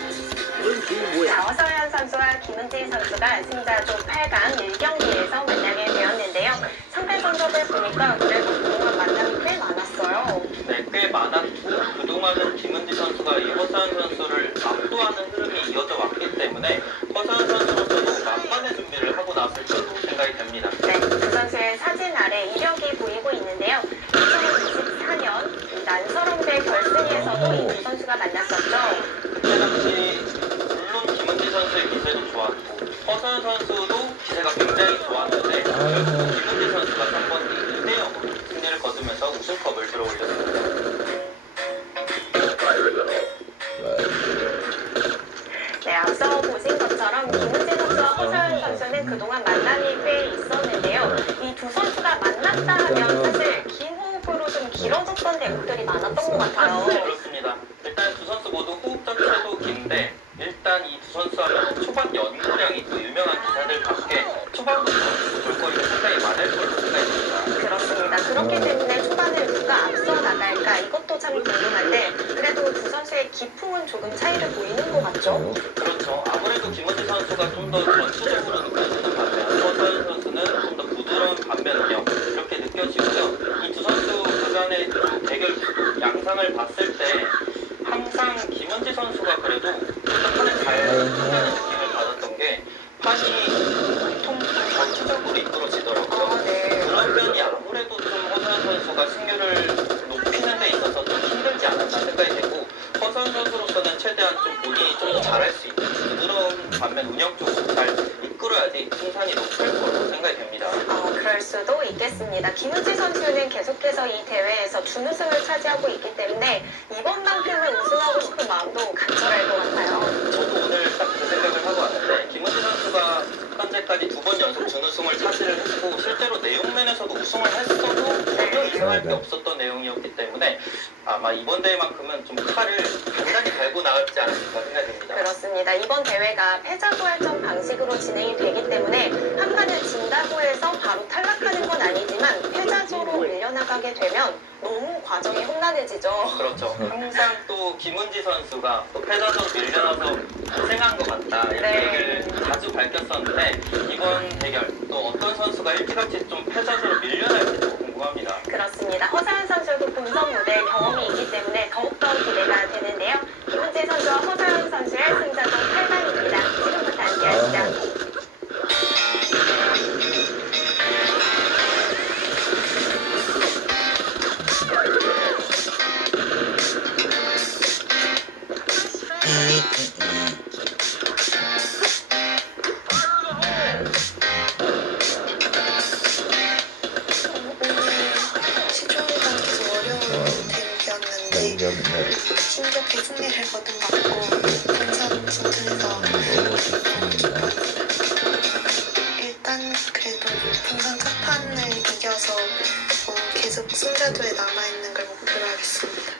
런치 모양. 자, 허서연 선수와 김은지 선수가 승자조 8강 1경기에서 만나게 되었는데요. 상대 성적을 보니까 그래도 그동안 만남이 꽤 많았어요. 네, 꽤 많았고 그동안은 김은지 선수가 이 허서연 선수를 압도하는 흐름이 이어져 왔기 때문에 허서연 선수로서도 만반의 준비를 하고 나왔을 것으로 생각이 됩니다. 네, 그 선수의 사진 아래 이력이 보이고 있는데요. 2024년 난서롱대 결승에서도 이 두 선수가 만났었죠. 그때 당시 물론 김은지 선수의 기세도 좋았고 허서연 선수도 기세가 굉장히 좋았는데 결국 김은지 선수가 3번 2대0으로 승리를 거두면서 우승컵을 들어올렸습니다. 네, 앞서 보신 것처럼 김은지 선수와 허서연 선수는 그동안 만남이 꽤 있었는데요. 이 두 선수가 만났다 하면 사실 긴 호흡으로 좀 길어졌던 대목들이 많았던 것 같아요. 그렇습니다. 일단 두 선수 모두 호흡 자체도 긴데 일단 이 두 선수 하면 초반 연구량이 또 유명한 기사들답게 초반부터 볼거리가 상당히 많을 걸로 생각이 듭니다. 그렇습니다. 그렇기 때문에 초반을 누가 앞서 나갈까 이것도 참 궁금한데 그래도 두 선수의 기풍은 조금 차이를 보이는 것 같죠? 그렇죠. 아무래도 김은지 선수가 좀 더 전투적으로 느껴지는 반면 허서연 선수는 좀 더 부드러운 반면은요 이렇게 느껴지고요. 이 두 선수 그간의 대결 양상을 봤을 때 항상 김은지 선수가 그래도 판을 잘 한다는 느낌을 받았던 게 판이 보통 좀 전투적으로 이끌어지더라고요. 네. 그런 면이 아무래도 좀 허서연 선수가 승률을 높이는 데 있어서 좀 힘들지 않았나 생각이 되고 허서연 선수로서는 최대한 좀 본인이 좀 더 잘할 수 있는 부드러운 반면 운영 쪽으로 잘 이끌어야지 승산이 높을 거로 생각이 됩니다. 그럴 수도 있겠습니다. 김은지 선수는 계속해서 이 대회에서 준우승을 차지하고 있기 때문에 이번만큼은 우승하고 싶은 마음도 간절할 것 같아요. 저도 오늘 딱 그 생각을 하고 왔는데 김은지 선수가 현재까지 2번 연속 준우승을 차지를 했고 실제로 내용면에서도 우승을 했어도 전혀 이상할 게 없었던 내용이었기 때문에 아마 이번 대회만큼은 좀 칼을 단단히 갈고 나갈지 않을까 생각됩니다. 그렇습니다. 이번 대회가 패자부활전 방식으로 진행이 되기 때문에 한 판을 진다고 해서 바로 탈락하는 건 아니지만 패자조로 밀려나가게 되면 너무 과정이 험난해지죠. 그렇죠. 항상 또 김은지 선수가 또 패자조로 밀려나서 고생한 것 같다 이런 네. 얘기를 자주 밝혔었는데 이번 대결 또 어떤 선수가 일찌감치 좀 패자조로 밀려날지도 궁금합니다. 그렇습니다. 허사연 선수도 본선 무대 경험이 있기 때문에 더욱더 기대가 되는데요. 김은지 선수와 허사연 선수의 승자전 8강입니다. 지금부터 함께 하시죠. 시종일관 계속 어려운 대국이었는데 힘겹게 승리를 거둔 것 같고 본선 진출해서 일단 그래도 본선 첫 판을 이겨서 계속 승자조에 남아있는 걸 목표로 하겠습니다.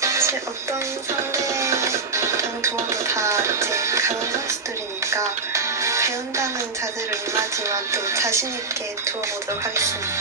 사실 어떤 상대랑 조언도 다 이제 강한 선수들이니까 배운다는 자세로 임하지만 또 자신있게 두어보도록 하겠습니다.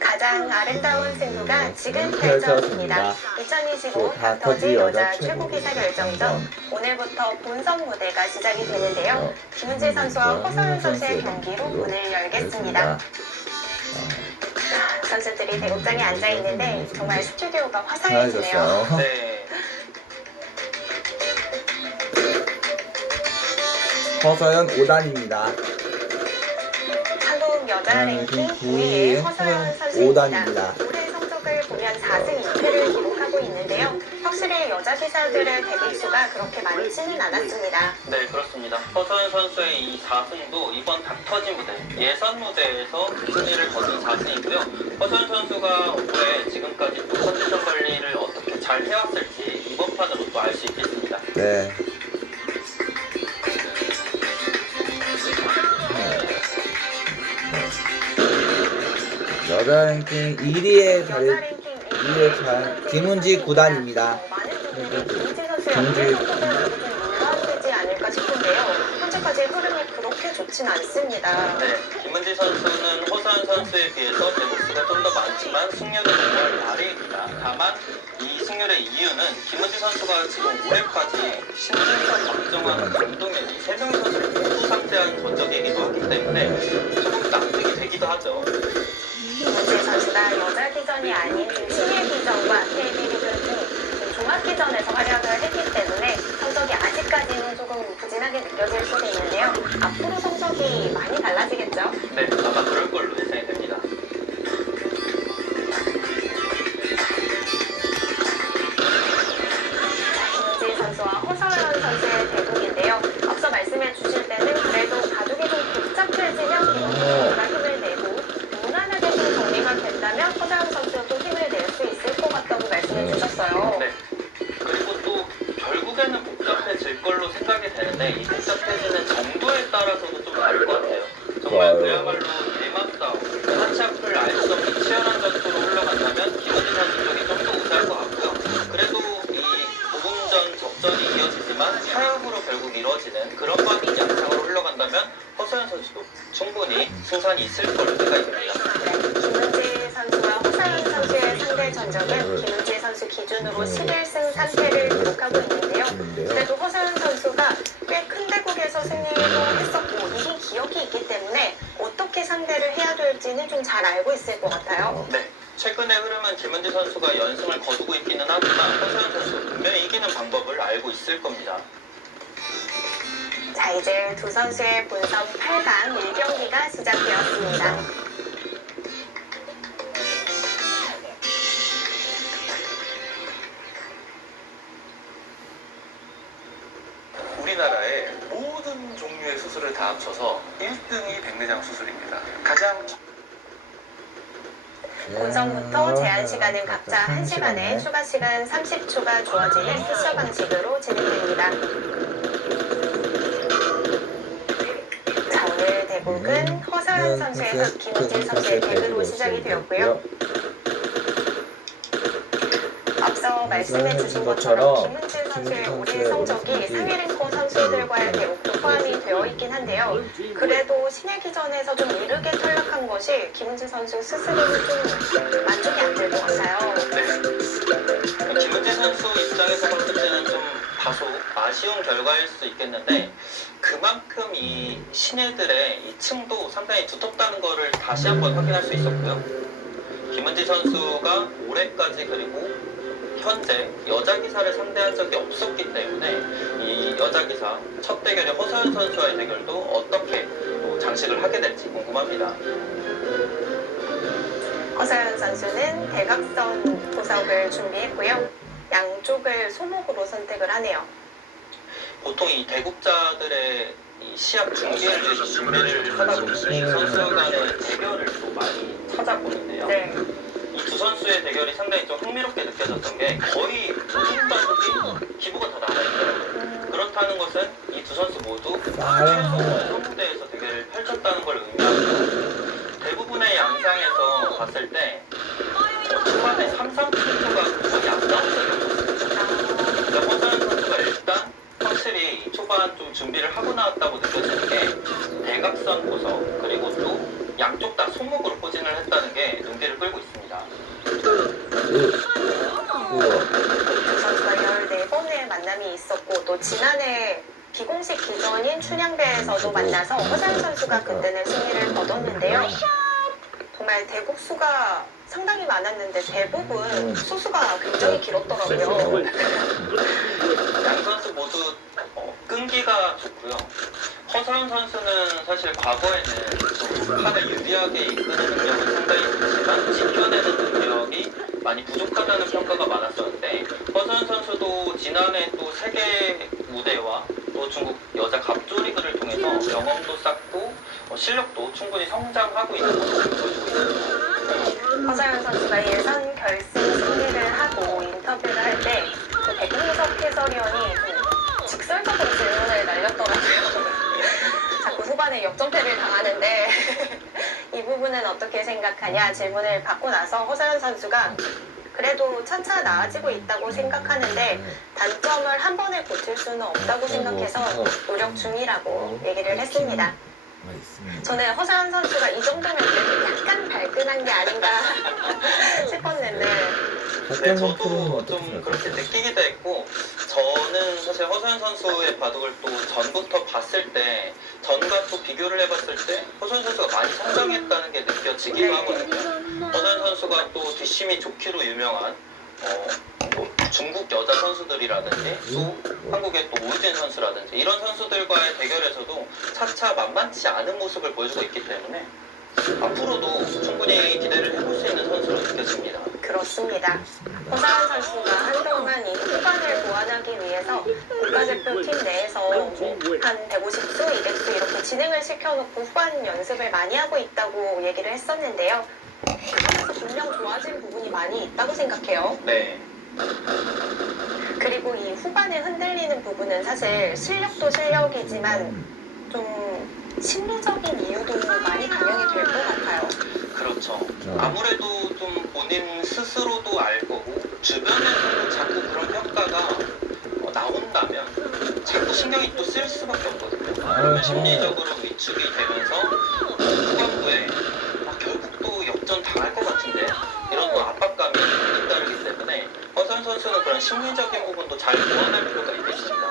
가장 아름다운 승부가 지금 펼쳐집니다. 2025 닥터지 여자 최고 기사 결정전 오늘부터 본선 무대가 시작이 되는데요. 김은지 선수와 허서연 선수의 경기로 문을 열겠습니다. 선수들이 대국장에 앉아 있는데 정말 스튜디오가 화사해지네요. 네. 허서연 5단입니다. 한국 여자 랭킹 9위의 허서연 선수입니다. 올해 성적을 보면 4승 2패를 기록하고 있는데요. 확실히 여자 기사들의 데뷔수가 그렇게 많지는 않았습니다. 네, 그렇습니다. 허서연 선수의 이 4승도 이번 닥터지 무대, 예선 무대에서 승리를 거둔 4승이고요. 허서연 선수가 올해 지금까지 또 컨디션 관리를 어떻게 잘 해왔을지 이번 판으로 또 알 수 있겠습니다. 네. 여자 랭킹 1위에 여자 자리 랭킹 2위의 김은지 9단입니다. 많은 분들이 김은지 선수의 올해 성적을 좀 놀라시지 않을까 싶은데요. 현재까지 흐름이 그렇게 좋진 않습니다. 네, 김은지 선수는 허서연 선수에 비해서 대국수가 좀 더 많지만 승률은 정말 나래입니다. 다만 이 승률의 이유는 김은지 선수가 지금 올해까지 신진선, 박정환, 강동현 이 3명의 선수를 모두 상대한 전적이기도 하기 때문에 조금 납득이 되기도 하죠. 김은지 선수가 여자 기전이 아닌 신예 기전과 KB리그 등 종합기전에서 활약을 했기 때문에 성적이 아직까지는 조금 부진하게 느껴질 수도 있는데요. 앞으로 성적이 많이 달라지겠죠? 네, 아마 그럴 걸로 예상이 됩니다. 김은지 선수와 허서연 선수의 대국인데요. 앞서 말씀해 주실 때는 그래도 가족이 좀 복잡해지면 김은지 선수가 힘을 내고 무난하게 좀 정리가 된다면 허서연 선수도 또 힘을 낼 수 있을 것 같다고 말씀해 주셨어요. 네. 그리고 또 결국에는 복잡해질 걸로 생각이 되는데 이 복잡해지는 정도에 따라서도 좀 다를 것 같아요. 정말 그야말로 대막 싸움, 한치 앞을 알 수 없는 치열한 전투로 흘러간다면 김은지 선수 쪽이 좀 더 우세할 것 같고요. 그래도 이 고분전 접전이 이어지지만 타협으로 결국 이루어지는 그런 막이 양상으로 흘러간다면 허서연 선수도 충분히 승산이 있을 걸로 생각이 됩니다. 김은지 선수와 허서연 선수의 상대 전적은 김은지 선수 기준으로 11승 3패를 기록하고 있는데요. 그래도 허서연 선수가 꽤 큰 대국에서 승리도 했었고 이긴 기억이 있기 때문에 어떻게 상대를 해야 될지는 좀 잘 알고 있을 것 같아요. 네. 최근의 흐름은 김은지 선수가 연승을 거두고 있기는 하지만 허서연 선수 분명히 이기는 방법을 알고 있을 겁니다. 자, 이제 두 선수의 본선 8강 1경기가 시작되었습니다. 1등이 백내장 수술입니다. 가장 본선부터 제한 시간은 각자 1시간에 추가 시간 30초가 주어지는 패셔 방식으로 진행됩니다. 자, 오늘 대국은 허서연 선수의 흑, 김은진 선수의 백으로 시작이 되었고요. 앞서 말씀해 주신 것처럼 김은진 선수의 올해 성적이 상위 랭커 선수들과의 대국도 포함이 되어 있긴 한데요. 그래도 신의 기전에서 좀 이르게 탈락한 것이 김은진 선수 스스로는 좀 만족이 안 될 것 같아요. 김은재 선수 입장에서 봤을 때는 좀 다소 아쉬운 결과일 수 있겠는데 그만큼 이 신예들의 이 층도 상당히 두텁다는 것을 다시 한번 확인할 수 있었고요. 김은지 선수가 올해까지 그리고 현재 여자 기사를 상대한 적이 없었기 때문에 이 여자 기사 첫 대결의 허서연 선수와의 대결도 어떻게 또 장식을 하게 될지 궁금합니다. 허서연 선수는 대각선 보석을 준비했고요. 양쪽을 소목으로 선택을 하네요. 보통 이 대국자들의 이 시합 중계를 위해서 준비를 하다 보면 선수 간의 대결을 또 많이 찾아보는데요. 네. 이 두 선수의 대결이 상당히 좀 흥미롭게 느껴졌던 게 거의 모든 단속이 기부가 다 나와있더라고요. 그렇다는 것은 이 두 선수 모두 최소 선무대에서 대결을 펼쳤다는 걸 의미하고 대부분의 양상에서 봤을 때 초반에 3-3킬로가 거의 안 나온 적이 없었어요. 허서연 선수가 일단 확실히 초반 좀 준비를 하고 나왔다고 느껴지는 게 대각선 보석 그리고 또 양쪽 다 손목으로 포진을 했다는 게 눈길을 끌고 있습니다. 두 선수가 14번의 만남이 있었고 또 지난해 비공식 기전인 춘향배에서도 만나서 허서연 선수가 그때는 승리를 거뒀는데요. 정말 대국수가 상당히 많았는데 대부분 수수가 굉장히 길었더라고요. 양 선수 모두 끈기가 좋고요. 허서연 선수는 사실 과거에는 좀 판을 유리하게 이끄는 능력은 상당히 좋지만 지켜내는 능력이 많이 부족하다는 평가가 많았었는데 허서연 선수도 지난해 또 세계 무대와 또 중국 여자 갑조리그를 통해서 경험도 쌓고 실력도 충분히 성장하고 있는 모습을 보여주고 있습니다. 허서연 선수가 예선 결승 승리를 하고 인터뷰를 할 때 그 백문석 해설위원이 좀 직설적으로 질문을 날렸더라고요. 자꾸 후반에 역전패를 당하는데 이 부분은 어떻게 생각하냐 질문을 받고 나서 허서연 선수가 그래도 차차 나아지고 있다고 생각하는데 단점을 한 번에 고칠 수는 없다고 생각해서 노력 중이라고 얘기를 했습니다. 저는 허서연 선수가 이 정도면 그래도 약간 발끈한 게 아닌가 싶었는데 네, 저도 좀 그렇게 느끼기도 했고 저는 사실 허서연 선수의 바둑을 또 전부터 봤을 때 전과 또 비교를 해봤을 때 허서연 선수가 많이 성장했다는 게 느껴지기도 하거든요. 허서연 선수가 또 뒷심이 좋기로 유명한 뭐 중국 여자 선수들이라든지 또 한국의 또 오유진 선수라든지 이런 선수들과의 대결에서도 차차 만만치 않은 모습을 보여주고 있기 때문에 앞으로도 충분히 기대를 해볼 수 있는 선수로 느껴집니다. 그렇습니다. 허서연 선수가 한동안 이 후반을 보완하기 위해서 국가대표팀 내에서 한 150수, 200수 이렇게 진행을 시켜놓고 후반 연습을 많이 하고 있다고 얘기를 했었는데요. 그러면서 분명 좋아진 부분이 많이 있다고 생각해요. 네. 그리고 이 후반에 흔들리는 부분은 사실 실력도 실력이지만 좀 심리적인 이유도 많이 반영이 될 것 같아요. 그렇죠. 아무래도 좀 본인 스스로도 알 거고 주변에서도 자꾸 그런 평가가 나온다면 자꾸 신경이 또 쓸 수밖에 없거든요. 그러면 심리적으로 위축이 되면서 후반부에 결국 또 역전 당할 것 같은데 이런 또 압박감이 잇따르기 때문에 허서연 선수는 그런 심리적인 부분도 잘 보완할 필요가 있겠습니다.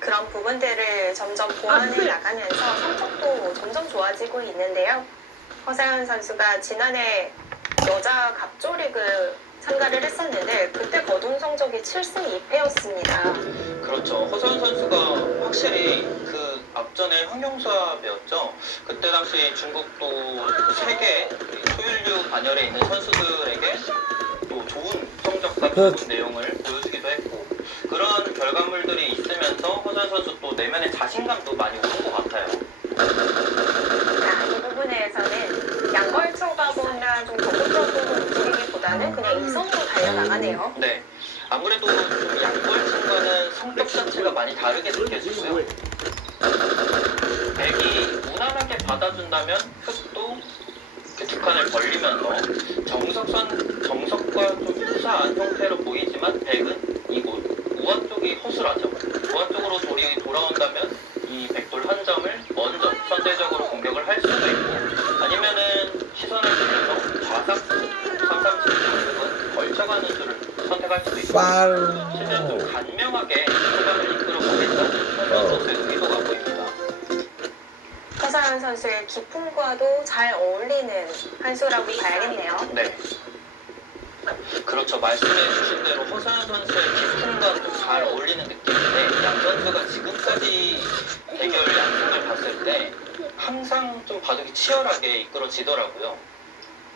그런 부분들을 점점 보완해 나가면서 성적도 점점 좋아지고 있는데요. 허서연 선수가 지난해 여자 갑조리그 참가를 했었는데 그때 거둔 성적이 7승 2패였습니다. 그렇죠. 허서연 선수가 확실히 그 앞전에 황경수와 배웠죠. 그때 당시 중국도 세계 소율류 반열에 있는 선수들에게 또 좋은 성적과 좋은 내용을 보여주기도 했고 그런 결과물들이 있으면서 허서연 선수 또 내면의 자신감도 많이 오른 것 같아요. 이 부분에서는 양벌초가거나 좀 적극적으로 움직이기보다는 그냥 이성으로 달려나가네요. 네. 아무래도 좀 양벌친과는 성격 자체가 많이 다르게 느껴지고요. 백이 무난하게 받아준다면 흙도 이렇게 두 칸을 벌리면서 정석과 좀 유사한 형태로 보이지만 백은 이곳 우아 쪽이 허술하죠. 우아 쪽으로 돌이 돌아온다면 이 백돌 한 점을 먼저 선제적으로 공격을 할 수도 있고 아니면은 시선을 돌려서 좌삭 337쪽은 걸쳐가는 수를 선택할 수도 있고 실제로 좀 간명하게 초반을 이끌어 보겠다는 허서연 선수의 의도가 보입니다. 허서연 선수의 기품과도 잘 어울리는 한 수라고 봐야겠네요. 네. 그렇죠. 말씀해 주신 대로 허서연 선수의 기품과 좀 잘 어울리는 느낌인데 양 선수가 지금까지 대결 양상을 봤을 때 항상 좀 바둑이 치열하게 이끌어지더라고요.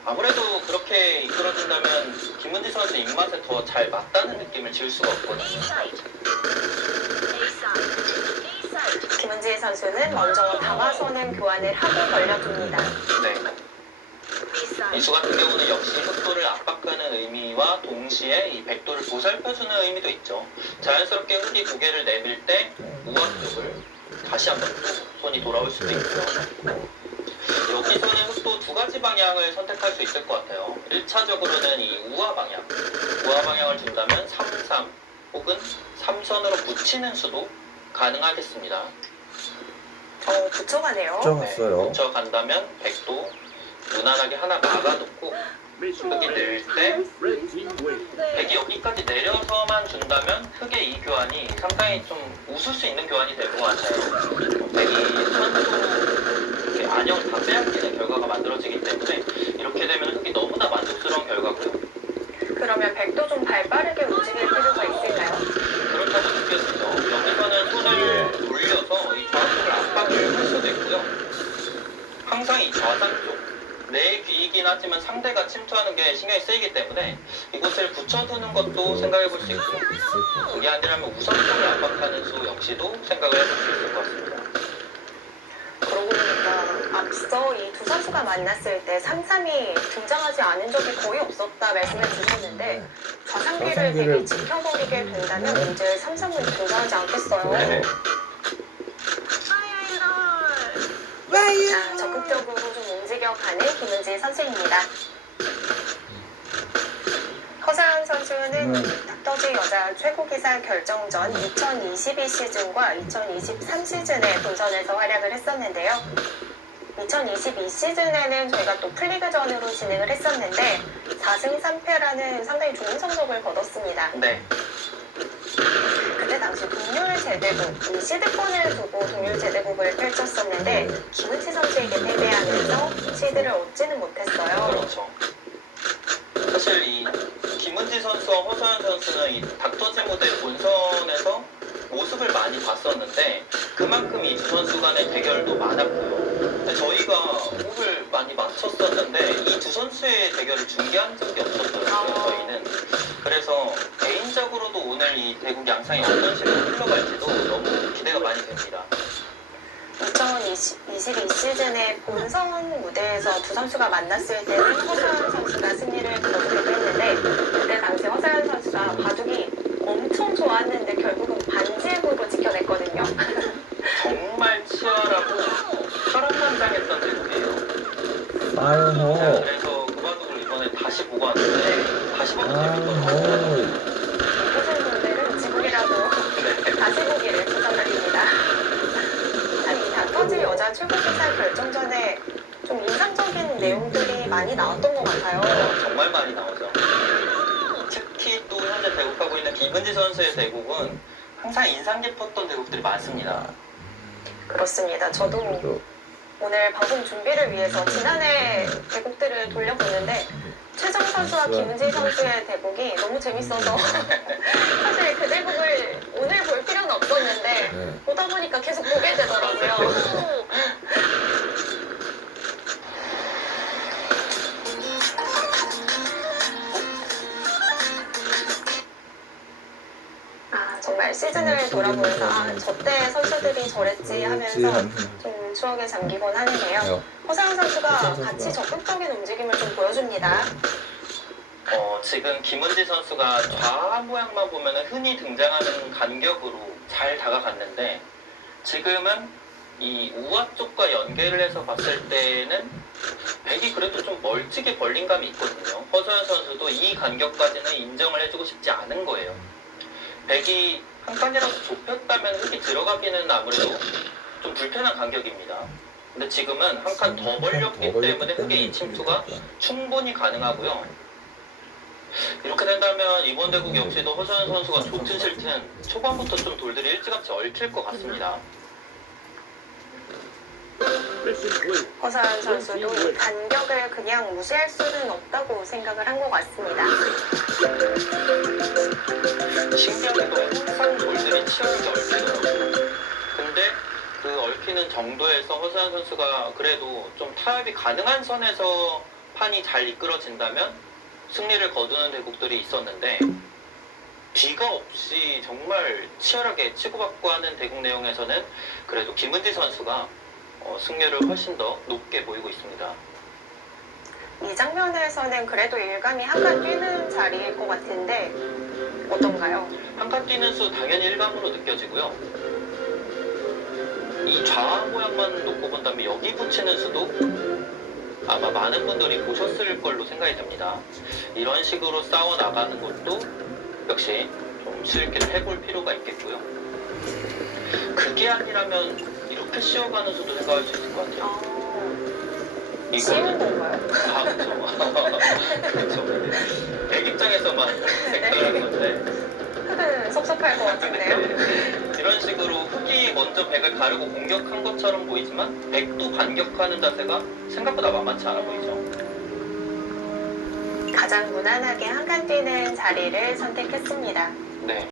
아무래도 그렇게 이끌어진다면 김은지 선수 입맛에 더 잘 맞다는 느낌을 지울 수가 없거든요. 김은지 선수는 먼저 다마선은 교환을 하고 걸려줍니다. 네. 이수 같은 경우는 역시 흑도를 압박하는 의미와 동시에 이 백도를 보살펴주는 의미도 있죠. 자연스럽게 흑이 고개를 내밀 때 우아 쪽을 다시 한번 손이 돌아올 수도 있고요. 여기서는 흑도 두 가지 방향을 선택할 수 있을 것 같아요. 1차적으로는 이 우아 방향을 준다면 3-3 혹은 3선으로 붙이는 수도 가능하겠습니다. 붙여가네요. 붙여갔어요. 붙여간다면 백도 무난하게 하나 막아놓고 흑이 낼 때 백이 여기까지 내려서만 준다면 흑의 이 교환이 상당히 좀 웃을 수 있는 교환이 될 것 같아요. 백이 선수로 이렇게 안형 다 빼앗기는 결과가 만들어지기 때문에 이렇게 되면 흑이 너무나 만족스러운 결과고요. 그러면 백도 좀 발빠르게 움직일 필요가 있을까요? 그렇다고 느껴지죠. 여기서는 손을 돌려서 이 좌측을 압박을 할 수도 있고요. 항상 이 좌상 쪽 내 귀이긴 하지만 상대가 침투하는 게 신경이 쓰이기 때문에 이곳을 붙여두는 것도 생각해 볼 수 있고요. 그게 아니라면 우선적을 압박하는 수 역시도 생각을 해볼 수 있을 것 같습니다. 그러고 보니까 앞서 이 두 선수가 만났을 때 3-3이 등장하지 않은 적이 거의 없었다 말씀해 주셨는데 좌상기를 되게 지켜버리게 된다면 이제 3-3은 등장하지 않겠어요. 네. 자, 적극적으로 좀 움직여가는 김은지 선수입니다. 허서연 선수는 닥터지 여자 최고기사 결정전 2022 시즌과 2023 시즌에 본선에서 활약을 했었는데요. 2022 시즌에는 저희가 또 플리그전으로 진행을 했었는데 4승 3패라는 상당히 좋은 성적을 거뒀습니다. 네. 그때 당시 동률 제대국, 이 시드권을 두고 동률 제대국을 펼쳤었는데 김은지 선수에게 패배하면서 시드를 얻지는 못했어요. 그렇죠. 사실 이 김은지 선수와 허서연 선수는 이 닥터지 무대 본선에서 모습을 많이 봤었는데 그만큼 이 두 선수 간의 대결도 많았고요. 근데 저희가 호흡을 많이 맞췄었는데 이 두 선수의 대결을 중계한 적이 없었더라고요. 저희는. 그래서 개인적으로도 오늘 이 대국 양상이 어떤 식으로 흘러갈지도 너무 기대가 많이 됩니다. 2022 시즌의 본선 무대에서 두 선수가 만났을 때는 허서연 선수가 승리를 거두기도 했는데 그때 당시 허서연 선수가 바둑이 엄청 좋았는데 결국은 반지으로 지켜냈거든요. 정말 치열하고 파란만장했던 대국이에요. 아유, 그래서 그 바둑을 이번에 다시 보고 왔는데 다시 봐도 재밌더라고요. 보신 분들은 지금이라도 다시 보기를 추천드립니다. 이 닥터지 여자 최고기사 결정전에 좀 인상적인 내용들이 많이 나왔던 것 같아요. 정말 많이 나오죠. 특히 또 현재 대국하고 있는 김은지 선수의 대국은 항상 인상 깊었던 대국들이 많습니다. 그렇습니다. 저도 오늘 방송 준비를 위해서 지난해 대국들을 돌려보는데 최정 선수와 김은지 선수의 대국이 너무 재밌어서 사실 그 대국을 오늘 볼 필요는 없었는데 보다 보니까 계속 보게 되더라고요. 정말 시즌을 돌아보면서 아, 저때 선수들이 저랬지 하면서 좀 추억에 잠기곤 하는데요. 요. 허사영 선수가 허사영 선수가. 같이 적극적인 움직임을 좀 보여줍니다. 지금 김은지 선수가 좌 모양만 보면 흔히 등장하는 간격으로 잘 다가갔는데 지금은 이 우아 쪽과 연계를 해서 봤을 때는 백이 그래도 좀 멀찍이 벌린 감이 있거든요. 허서연 선수도 이 간격까지는 인정을 해주고 싶지 않은 거예요. 백이 한 칸이라도 좁혔다면 흙이 들어가기는 아무래도 좀 불편한 간격입니다. 근데 지금은 한 칸 더 벌렸기 때문에 흙의 이 침투가 충분히 가능하고요. 이렇게 된다면 이번 대국 역시도 허서연 선수가 좋든 싫든 초반부터 좀 돌들이 일찌감치 얽힐 것 같습니다. Mission clear. 허사연 선수도 이 간격을 그냥 무시할 수는 없다고 생각을 한 것 같습니다. 신기하게도 항상 돌들이 치열하게 얽히더라고요. 근데 그 얽히는 정도에서 허서연 선수가 그래도 좀 타협이 가능한 선에서 판이 잘 이끌어진다면 승리를 거두는 대국들이 있었는데 비가 없이 정말 치열하게 치고받고 하는 대국 내용에서는 그래도 김은지 선수가 승률을 훨씬 더 높게 보이고 있습니다. 이 장면에서는 그래도 일감이 한 칸 뛰는 자리일 것 같은데 어떤가요? 한 칸 뛰는 수 당연히 일감으로 느껴지고요. 이 좌 모양만 놓고 본다면 여기 붙이는 수도 아마 많은 분들이 보셨을 걸로 생각이 듭니다. 이런 식으로 싸워 나가는 것도 역시 좀 실기를 해볼 필요가 있겠고요. 그게 아니라면 이렇게 쉬어가는 수도 생각할 수 있을 것 같아요. 쉬운 건가요? 그렇죠. 백 입장에서만 색다른 건데 흙은 섭섭할 것 같은데요? 이런 식으로 흙이 먼저 백을 가르고 공격한 것처럼 보이지만 백도 반격하는 자세가 생각보다 만만치 않아 보이죠. 가장 무난하게 한 칸 뛰는 자리를 선택했습니다. 네.